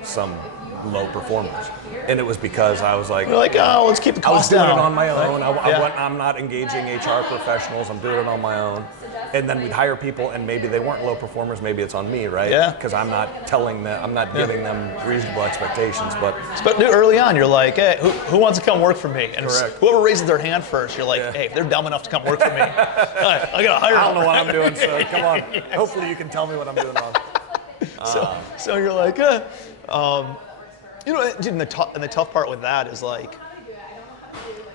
some low performers, and it was because I was like, let's keep the costs down. I was doing it on my own. I'm not engaging HR professionals. I'm doing it on my own. And then we'd hire people, and maybe they weren't low performers. Maybe it's on me, right? Yeah. Because I'm not telling them, I'm not giving them reasonable expectations. But early on, you're like, hey, who wants to come work for me? And correct. Whoever raises their hand first, you're like, hey, if they're dumb enough to come work for me, I gotta hire them. I don't know what I'm doing, so come on. Yes. Hopefully you can tell me what I'm doing wrong. So you're like, and the tough part with that is like,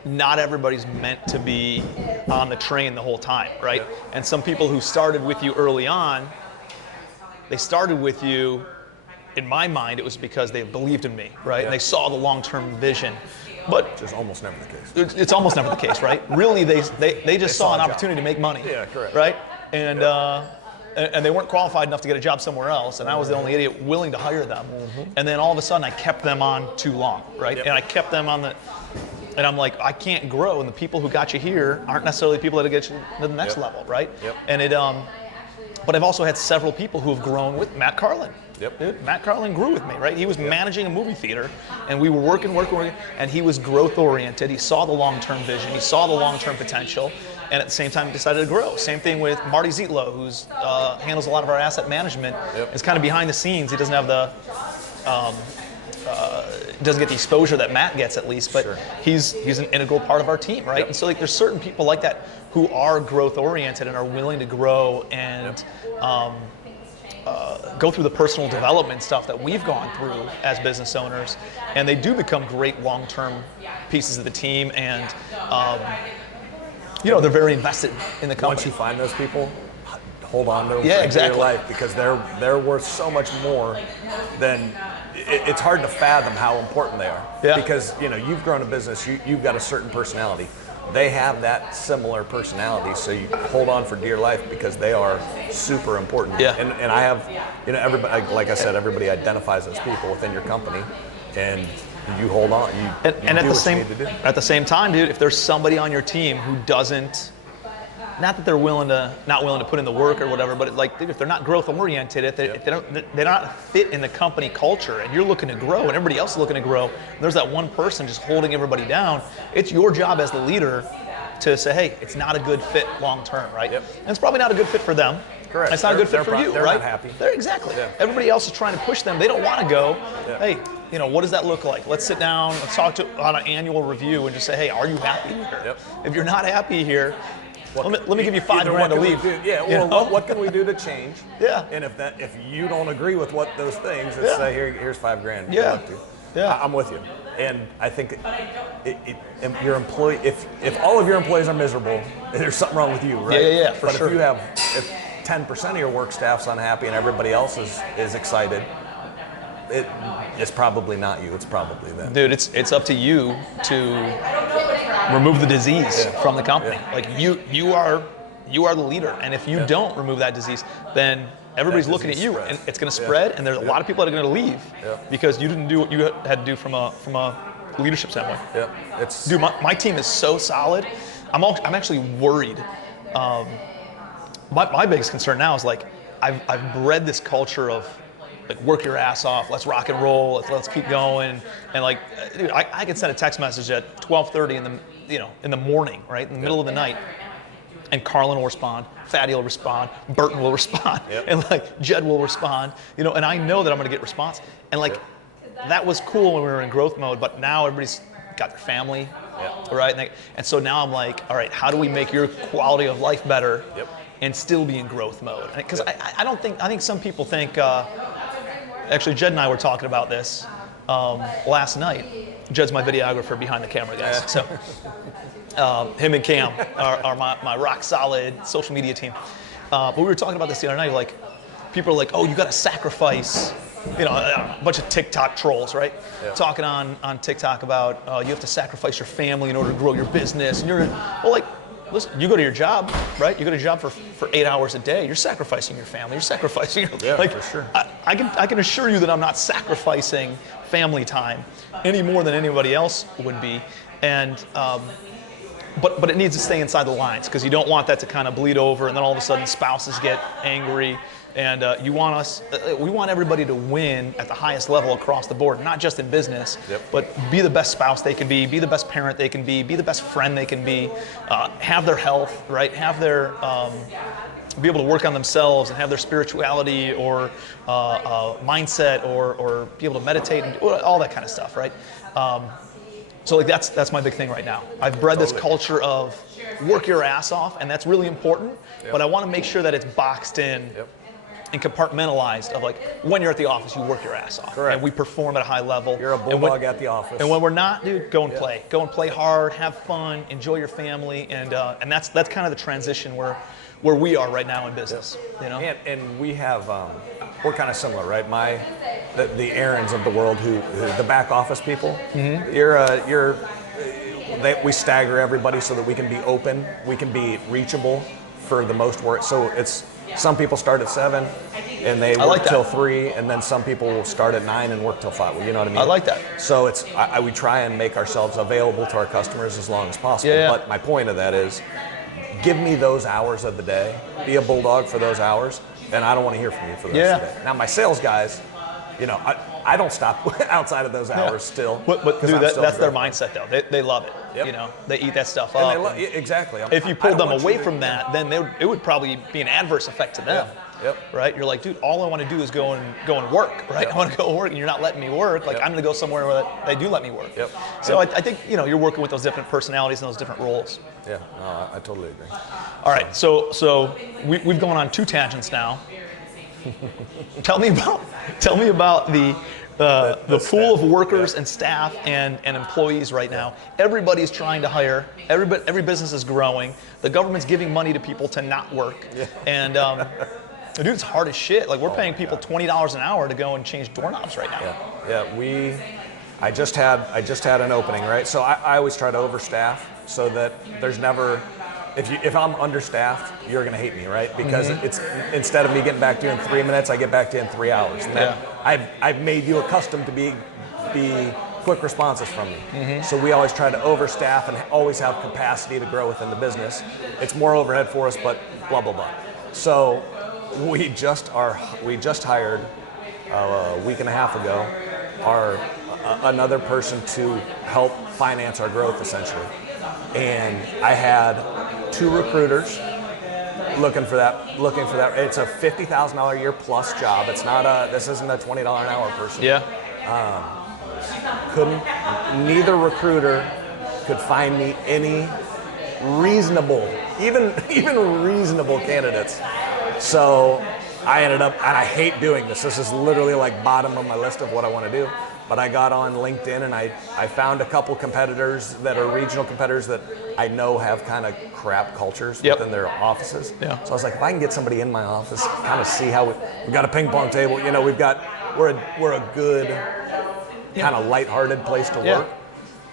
not everybody's meant to be on the train the whole time, right? And some people who started with you early on, they started with you, in my mind, it was because they believed in me, right? And they saw the long-term vision. But which is almost never the case. It's almost never the case, right? Really, they just saw an opportunity to make money. Yeah, correct. Right? And they weren't qualified enough to get a job somewhere else, and I was the only idiot willing to hire them. And then all of a sudden, I kept them on too long, right? And I kept them on and I'm like, I can't grow, and the people who got you here aren't necessarily the people that get you to the next level, right? And but I've also had several people who have grown with Matt Carlin. Dude, Matt Carlin grew with me, right? He was managing a movie theater, and we were working, and he was growth-oriented. He saw the long-term vision. He saw the long-term potential, and at the same time, he decided to grow. Same thing with Marty Zietlow, who's handles a lot of our asset management. It's kind of behind the scenes. He doesn't have the doesn't get the exposure that Matt gets, at least, but he's an integral part of our team, right? And so like there's certain people like that who are growth oriented and are willing to grow and go through the personal development stuff that we've gone through as business owners, and they do become great long-term pieces of the team, and they're very invested in the company. Once you find those people, hold on to them for your life, because they're worth so much more than. It's hard to fathom how important they are. Because you've grown a business, you've got a certain personality. They have that similar personality, so you hold on for dear life because they are super important. And I have, everybody, like I said, everybody identifies as people within your company, and you hold on. And at the same time, dude, if there's somebody on your team who doesn't. Not that they're not willing to put in the work or whatever, but if they're not growth oriented, if they're not fit in the company culture, and you're looking to grow, and everybody else is looking to grow, and there's that one person just holding everybody down. It's your job as the leader to say, hey, it's not a good fit long term, right? And it's probably not a good fit for them. Correct. It's not a good fit for you, they're right? Not happy. Exactly. Everybody else is trying to push them. They don't want to go. Hey, what does that look like? Let's sit down. Let's talk on an annual review and just say, hey, are you happy here? If you're not happy here. Let me give you $5,000 to leave. What can we do to change? And if you don't agree with those things, let's say here's $5,000. I'm with you. And I think your employee, if all of your employees are miserable, there's something wrong with you, right? For sure. If 10% of your work staff's unhappy and everybody else is excited, it's probably not you. It's probably them. Dude, it's up to you to remove the disease from the company. Like you are the leader, and if you don't remove that disease, then everybody's looking at you, and it's going to spread. And there's a lot of people that are going to leave because you didn't do what you had to do from a leadership standpoint. Yeah, dude, my team is so solid. I'm actually worried. My biggest concern now is like I've bred this culture of like work your ass off, let's rock and roll, let's keep going, and like, dude, I can send a text message at 12:30 in the morning, right in the middle of the night, and Carlin will respond, Fatty will respond, Burton will respond, and like Jed will respond, and I know that I'm going to get response, and like that was cool when we were in growth mode, but now everybody's got their family, right, and so now I'm like, all right, how do we make your quality of life better? And still be in growth mode, because I think some people think. Actually, Jed and I were talking about this last night. Jed's my videographer behind the camera, guys. So him and Cam are my rock solid social media team. But we were talking about this the other night. Like, people are like, "Oh, you got to sacrifice." A bunch of TikTok trolls, right? Talking on TikTok about you have to sacrifice your family in order to grow your business. And listen, you go to your job, right? You go to your job for 8 hours a day. You're sacrificing your family. You're sacrificing your for sure. I can assure you that I'm not sacrificing family time any more than anybody else would be. And but it needs to stay inside the lines, because you don't want that to kind of bleed over, and then all of a sudden spouses get angry. And we want everybody to win at the highest level across the board, not just in business, but be the best spouse they can be the best parent they can be the best friend they can be, have their health, right? Have their, be able to work on themselves and have their spirituality or mindset or be able to meditate and all that kind of stuff, right? So like that's my big thing right now. I've bred this culture of work your ass off, and that's really important, but I want to make sure that it's boxed in and compartmentalized of like, when you're at the office, you work your ass off. Correct. And we perform at a high level. You're a bulldog at the office. And when we're not, dude, go and play. Go and play hard, have fun, enjoy your family, and that's kind of the transition where we are right now in business. And we have, we're kind of similar, right? The Aarons of the world, who the back office people. We stagger everybody so that we can be open, we can be reachable for the most work. So it's, some people start at 7 and they work till 3, and then some people will start at 9 and work till 5. You know what I mean? I like that. So it's we try and make ourselves available to our customers as long as possible. But my point of that is, give me those hours of the day, be a bulldog for those hours, and I don't want to hear from you for the rest of the day. Now my sales guys, I don't stop outside of those hours still. But dude, that's their mindset though. They love it. They eat that stuff up. Exactly. If you pulled them away from that, then it would probably be an adverse effect to them. Right? You're like, dude, all I want to do is go and work, right? I want to go work, and you're not letting me work. Like, I'm going to go somewhere where they do let me work. So I think you're working with those different personalities and those different roles. Yeah, no, I totally agree. All right, so we've gone on 2 tangents now. Tell me about the pool of workers and staff and employees right now. Everybody's trying to hire. Every business is growing. The government's giving money to people to not work. And dude, it's hard as shit. Like, we're paying people $20 an hour to go and change doorknobs right now. I just had an opening, right? So I always try to overstaff so that there's never. If I'm understaffed, you're going to hate me, right? Because it's, instead of me getting back to you in 3 minutes, I get back to you in 3 hours. And I've made you accustomed to be quick responses from me. So we always try to overstaff and always have capacity to grow within the business. It's more overhead for us, but blah blah blah. So we just hired a week and a half ago another person to help finance our growth, essentially. And I had 2 recruiters looking for that. It's a $50,000 a year plus job. This isn't a $20 an hour person. Neither recruiter could find me any reasonable, even reasonable candidates. So I ended up, and I hate doing this. This is literally like bottom of my list of what I want to do. But I got on LinkedIn and I found a couple competitors that are regional competitors that I know have kind of crap cultures within their offices. So I was like, if I can get somebody in my office, kind of see how we got a ping pong table. We've got we're a good kind of lighthearted place to work.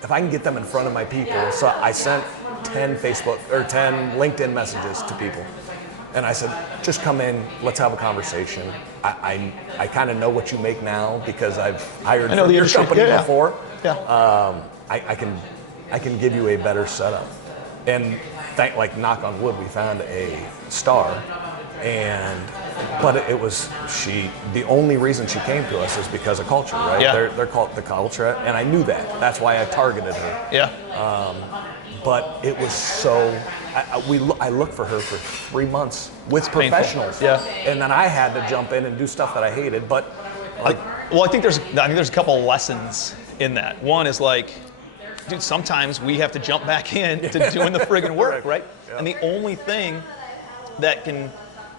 If I can get them in front of my people, so I sent 10 LinkedIn messages to people. And I said, just come in, let's have a conversation. I kind of know what you make now because I've hired from your company before. I can give you a better setup. And knock on wood, we found a star. But it was the only reason she came to us is because of culture, right? They're called the culture, and I knew that. That's why I targeted her. But it was so. I looked for her for 3 months with professionals. And then I had to jump in and do stuff that I hated. But I think there's a couple of lessons in that. One is dude, sometimes we have to jump back in to doing the friggin' work, right? And the only thing that can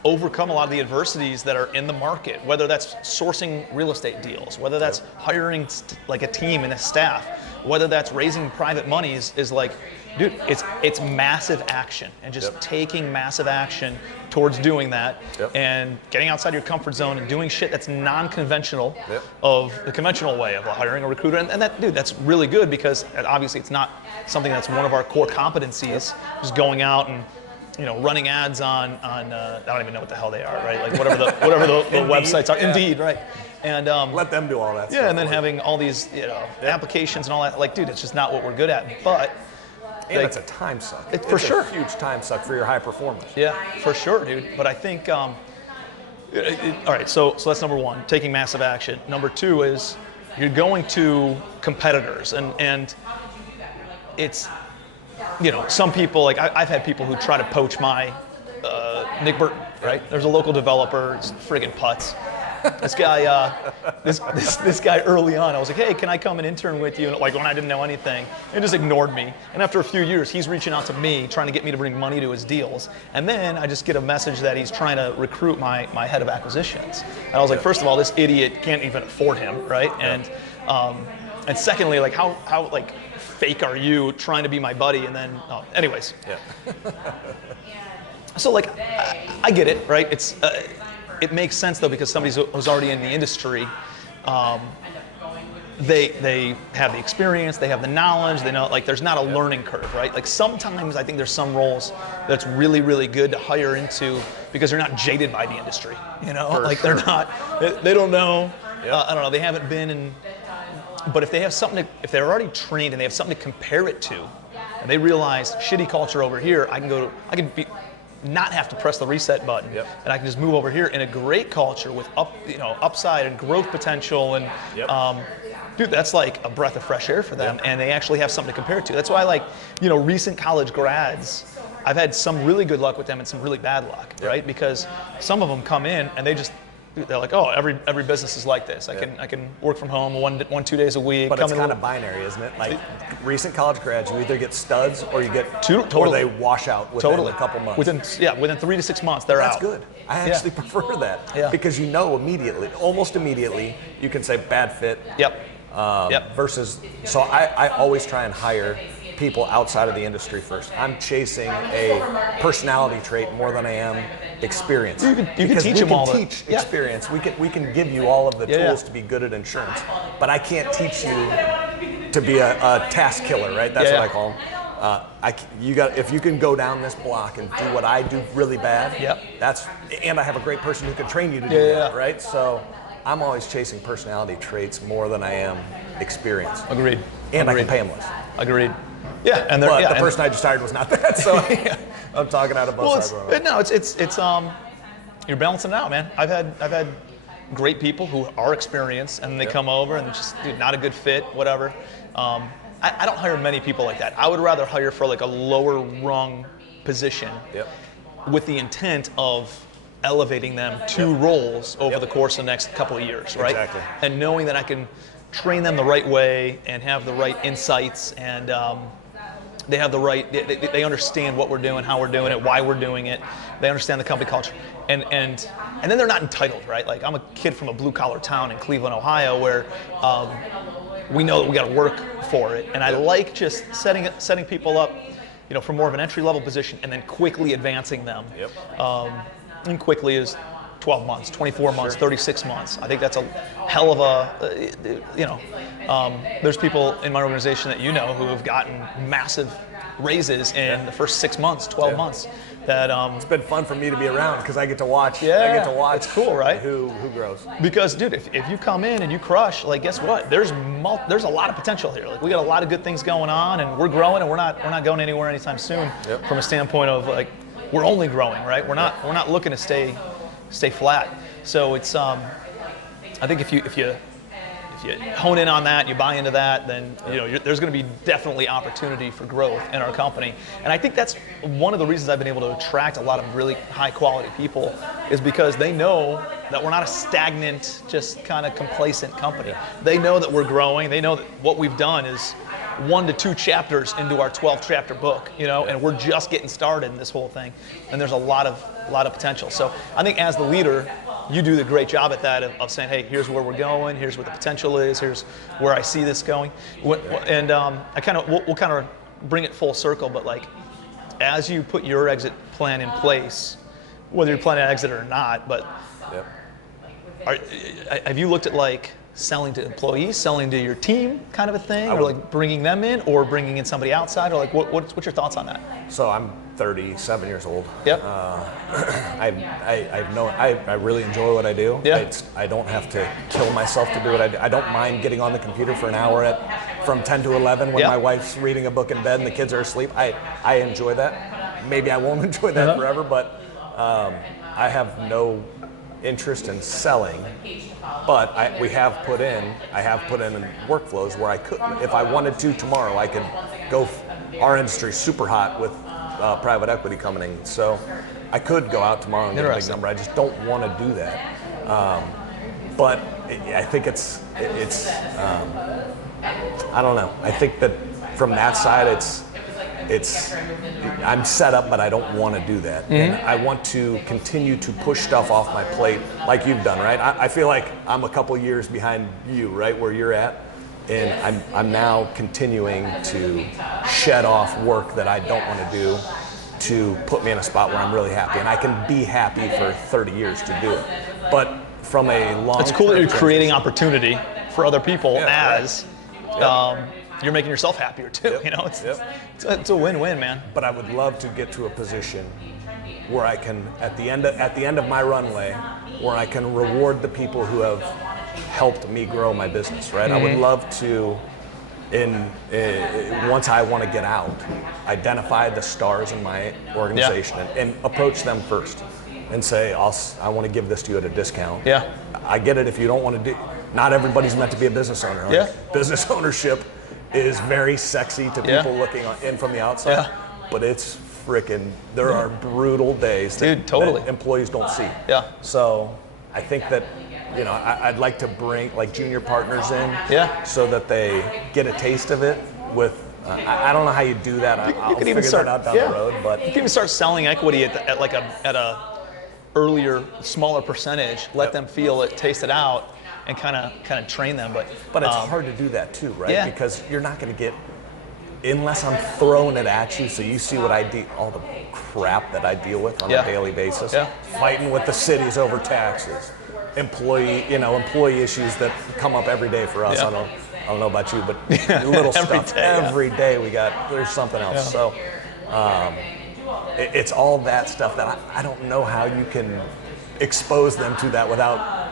overcome a lot of the adversities that are in the market, whether that's sourcing real estate deals, whether that's hiring a team and a staff, whether that's raising private money is dude, it's massive action and just taking massive action towards doing that and getting outside your comfort zone and doing shit that's non-conventional of the conventional way of hiring a recruiter. And that, dude, that's really good because obviously it's not something that's one of our core competencies, just going out and running ads on I don't even know what the hell they are, right? Whatever the websites are. Indeed, right? And let them do all that. Yeah, and then having all these applications and all that. Dude, it's just not what we're good at. But it's a time suck. It's for sure a huge time suck for your high performance. Yeah, for sure, dude. But I think all right. So that's number one, taking massive action. Number two is you're going to competitors, and it's. Some people, I've had people who try to poach my Nick Burton, right? There's a local developer, it's friggin' putz. This guy, this guy early on, I was like, hey, can I come and intern with you? And when I didn't know anything, he just ignored me. And after a few years, he's reaching out to me, trying to get me to bring money to his deals. And then I just get a message that he's trying to recruit my head of acquisitions. And I was like, first of all, this idiot can't even afford him, right? And secondly, how fake are you trying to be my buddy? And then, anyways. So I get it, right? It makes sense though because somebody who's already in the industry, they have the experience, they have the knowledge, they know there's not a learning curve, right? Sometimes I think there's some roles that's really, really good to hire into because they're not jaded by the industry, they're not, they don't know, I don't know, they haven't been in. But if they have if they're already trained and they have something to compare it to, and they realize shitty culture over here, I can not have to press the reset button, and I can just move over here in a great culture with upside and growth potential, and dude, that's like a breath of fresh air for them, and they actually have something to compare it to. That's why recent college grads, I've had some really good luck with them and some really bad luck, right? Because some of them come in and they're like, oh, every business is like this. I can work from home 2 days a week. But it's kind of binary, isn't it? Recent college grads, you either get studs or you get totally. Or they wash out within a couple months. Within 3 to 6 months, they're out. That's good. I actually prefer that because immediately, almost immediately, you can say bad fit. Versus, so I always try and hire people outside of the industry first. I'm chasing a personality trait more than I am experience. You can teach them all. We can teach experience. We can give you all of the tools to be good at insurance, but I can't teach you to be a task killer, right? That's what I call them. If you can go down this block and do what I do really bad, and I have a great person who can train you to do that, right? So I'm always chasing personality traits more than I am experience. Agreed. And I can pay them less. Agreed. Yeah, and but the person I just hired was not that, so I'm talking out of both sides. No, it's you're balancing it out, man. I've had great people who are experienced and they come over and just not a good fit, whatever. I don't hire many people like that. I would rather hire for a lower rung position with the intent of elevating them to roles over the course of the next couple of years, right? Exactly. And knowing that I can train them the right way and have the right insights and they have the right, they understand what we're doing, how we're doing it, why we're doing it. They understand the company culture. And then they're not entitled, right? I'm a kid from a blue collar town in Cleveland, Ohio, where we know that we got to work for it. And I like just setting people up, for more of an entry level position and then quickly advancing them. And quickly is 12 months, 24 months, 36 months. I think that's a hell of a, there's people in my organization that who have gotten massive raises in the first 6 months, 12 months. That it's been fun for me to be around because I get to watch. Yeah, I get to watch. It's cool, right? Who grows? Because, dude, if you come in and you crush, like, guess what? There's a lot of potential here. Like, we got a lot of good things going on, and we're growing, and we're not going anywhere anytime soon. From a standpoint of like, we're only growing, right? We're not looking to stay flat. So it's I think if you hone in on that, you buy into that, then there's going to be definitely opportunity for growth in our company. And I think that's one of the reasons I've been able to attract a lot of really high quality people, is because they know that we're not a stagnant, just kind of complacent company. They know that we're growing. They know that what we've done is 1 to 2 chapters into our 12 chapter book, and we're just getting started in this whole thing. And there's a lot of potential. So I think as the leader, you do the great job at that of saying, hey, here's where we're going, here's what the potential is, here's where I see this going. And we'll kind of bring it full circle, but like, as you put your exit plan in place, whether you're planning to exit or not, but have you looked at like selling to employees, selling to your team kind of a thing, or like bringing them in, or bringing in somebody outside, or like what's your thoughts on that? So I'm 37 years old. Yep. I really enjoy what I do. Yeah. I don't have to kill myself to do it. I don't mind getting on the computer for an hour from 10 to 11 when my wife's reading a book in bed and the kids are asleep. I enjoy that. Maybe I won't enjoy that forever, but I have no interest in selling. But I have put in workflows where I could, if I wanted to tomorrow, I could go. Our industry's super hot with private equity coming in, so I could go out tomorrow and get a big number. I just don't want to do that. But I think it's I don't know. I think that from that side, it's I'm set up, but I don't want to do that. And I want to continue to push stuff off my plate like you've done, right? I feel like I'm a couple years behind you, right, where you're at. And I'm now continuing to shed off work that I don't want to do to put me in a spot where I'm really happy. And I can be happy for 30 years to do it. But from a long It's cool that you're creating opportunity for other people you're making yourself happier too. It's a win-win, man. But I would love to get to a position where I can, at the end of my runway, where I can reward the people who have helped me grow my business, right? I would love to, once I want to get out, identify the stars in my organization and approach them first and say, I want to give this to you at a discount. Yeah. I get it if you don't want to do, not everybody's meant to be a business owner. Like, business ownership is very sexy to people looking in from the outside, but it's freaking, there are brutal days that employees don't see. Yeah. So I think that, I'd like to bring like junior partners in so that they get a taste of it with, I don't know how you do that. I'll figure that out down the road, but you can even start selling equity at a earlier, smaller percentage, let them feel it, taste it out, and kind of train them. But it's hard to do that too, right? Because you're not going to get, unless I'm throwing it at you, so you see what I do, all the crap that I deal with on a daily basis, fighting with the cities over taxes, employee issues that come up every day for us. I don't know about you, but little stuff every day there's something else. So it's all that stuff that I don't know how you can expose them to that without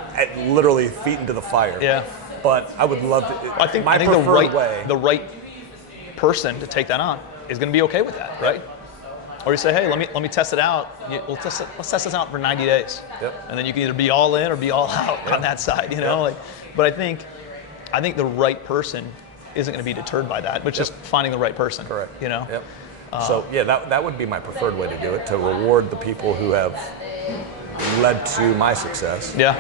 literally feet into the fire. Yeah. But I would love to. I think the right person to take that on is going to be okay with that, right? Or you say, hey, let me test it out. Let's test this out for 90 days, and then you can either be all in or be all out on that side, But I think the right person isn't going to be deterred by that, but just finding the right person. Correct. So that would be my preferred way to do it, to reward the people who have led to my success. Yeah.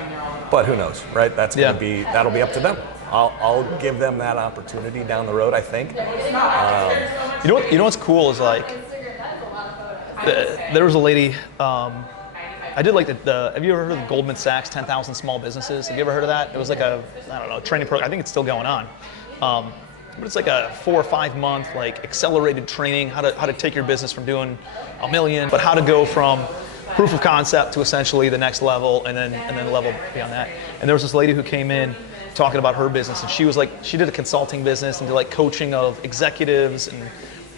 But who knows, right? That'll be up to them. I'll give them that opportunity down the road, I think. You know what's cool is like, there was a lady, I did like have you ever heard of the Goldman Sachs 10,000 Small Businesses? Have you ever heard of that? It was like training program. I think it's still going on. But it's like a 4 or 5 month accelerated training, how to take your business from doing $1 million, but how to go from proof of concept to essentially the next level, and then level beyond that. And there was this lady who came in talking about her business, and she was like, she did a consulting business and did like coaching of executives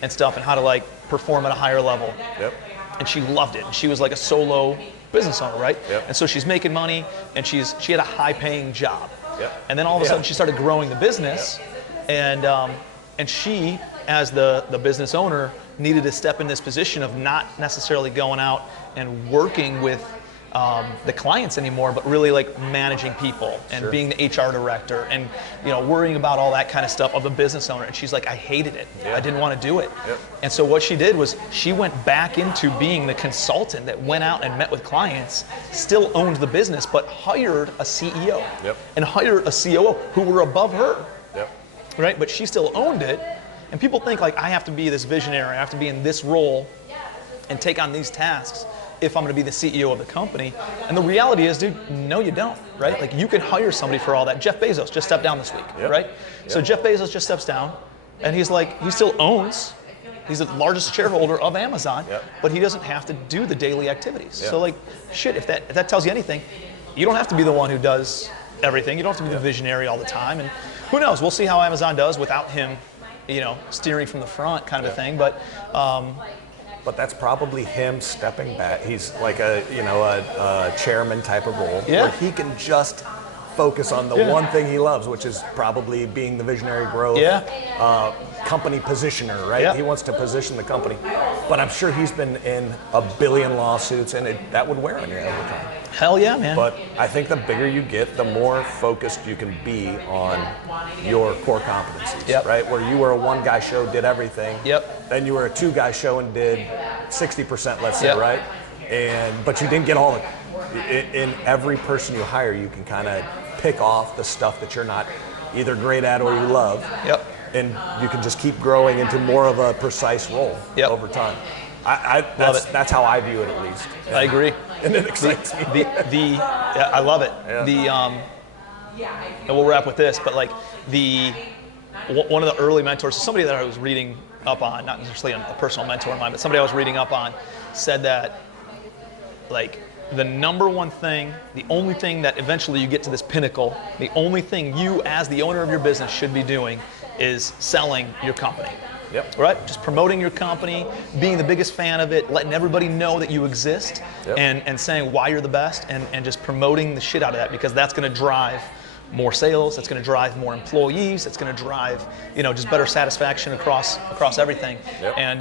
and stuff, and how to like perform at a higher level. Yep. And she loved it. And she was like a solo business owner, right? Yep. And so she's making money, and she had a high-paying job. Yep. And then all of a sudden she started growing the business, and she, as the business owner, needed to step in this position of not necessarily going out and working with the clients anymore, but really like managing people and Sure. being the HR director and worrying about all that kind of stuff of a business owner. And she's like, I hated it. Yeah. I didn't want to do it. Yep. And so what she did was she went back into being the consultant that went out and met with clients, still owned the business, but hired a CEO. Yep. And hired a COO who were above her. Yep. Right? But she still owned it. And people think like, I have to be this visionary, I have to be in this role and take on these tasks if I'm going to be the CEO of the company. And the reality is, dude, no you don't, right? Like you can hire somebody for all that. Jeff Bezos just stepped down this week, Yep. right? Yep. So Jeff Bezos just steps down, and he's like, he still owns, he's the largest shareholder of Amazon, Yep. but he doesn't have to do the daily activities. Yep. So like, shit, if that tells you anything, you don't have to be the one who does everything. You don't have to be the visionary all the time. And who knows, we'll see how Amazon does without him, steering from the front kind of a thing. But that's probably him stepping back. He's like a chairman type of role where he can just focus on the one thing he loves, which is probably being the visionary growth company positioner, right? Yeah. He wants to position the company. But I'm sure he's been in a billion lawsuits, and that would wear on you over time. Hell yeah, man. But I think the bigger you get, the more focused you can be on your core competencies, right? Where you were a one-guy show, did everything. Yep. Then you were a two-guy show and did 60%, let's say, right? But you didn't get all in every person you hire, you can kind of pick off the stuff that you're not either great at or you love. Yep. And you can just keep growing into more of a precise role over time. That's how I view it, at least. I agree. And it excites me. I love it. Yeah. And we'll wrap with this, but like one of the early mentors, somebody that I was reading up on, not necessarily a personal mentor of mine, but somebody I was reading up on, said that like the number one thing, the only thing that eventually you get to this pinnacle, the only thing you as the owner of your business should be doing is selling your company. Yep. Right? Just promoting your company, being the biggest fan of it, letting everybody know that you exist, and saying why you're the best, and just promoting the shit out of that, because that's going to drive more sales, that's going to drive more employees, it's going to drive just better satisfaction across everything. Yep. And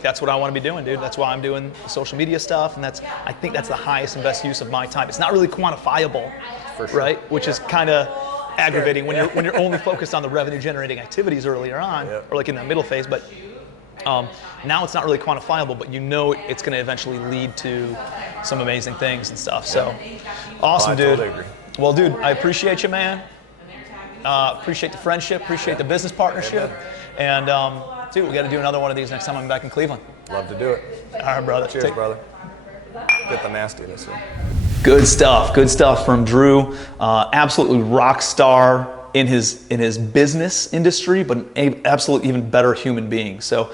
that's what I want to be doing, dude. That's why I'm doing social media stuff, and I think that's the highest and best use of my time. It's not really quantifiable, For sure. right? Which is kind of aggravating when you're only focused on the revenue generating activities earlier on, or like in that middle phase. But now it's not really quantifiable, but it's going to eventually lead to some amazing things and stuff. So awesome, dude. Totally agree. Well, dude, I appreciate you, man. Appreciate the friendship, appreciate the business partnership. And dude, we got to do another one of these next time I'm back in Cleveland. Love to do it. All right, brother. Cheers, brother. Get the nastiness in. Good stuff from Drew. Absolutely rock star in his business industry, but an absolute even better human being. So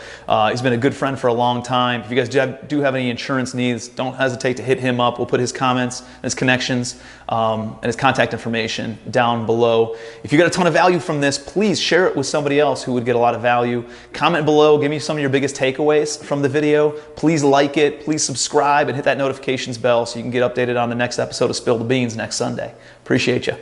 he's been a good friend for a long time. If you guys do have any insurance needs, don't hesitate to hit him up. We'll put his comments, his connections, and his contact information down below. If you got a ton of value from this, please share it with somebody else who would get a lot of value. Comment below, give me some of your biggest takeaways from the video. Please like it, please subscribe, and hit that notifications bell so you can get updated on the next episode of Spill the Beans next Sunday. Appreciate you.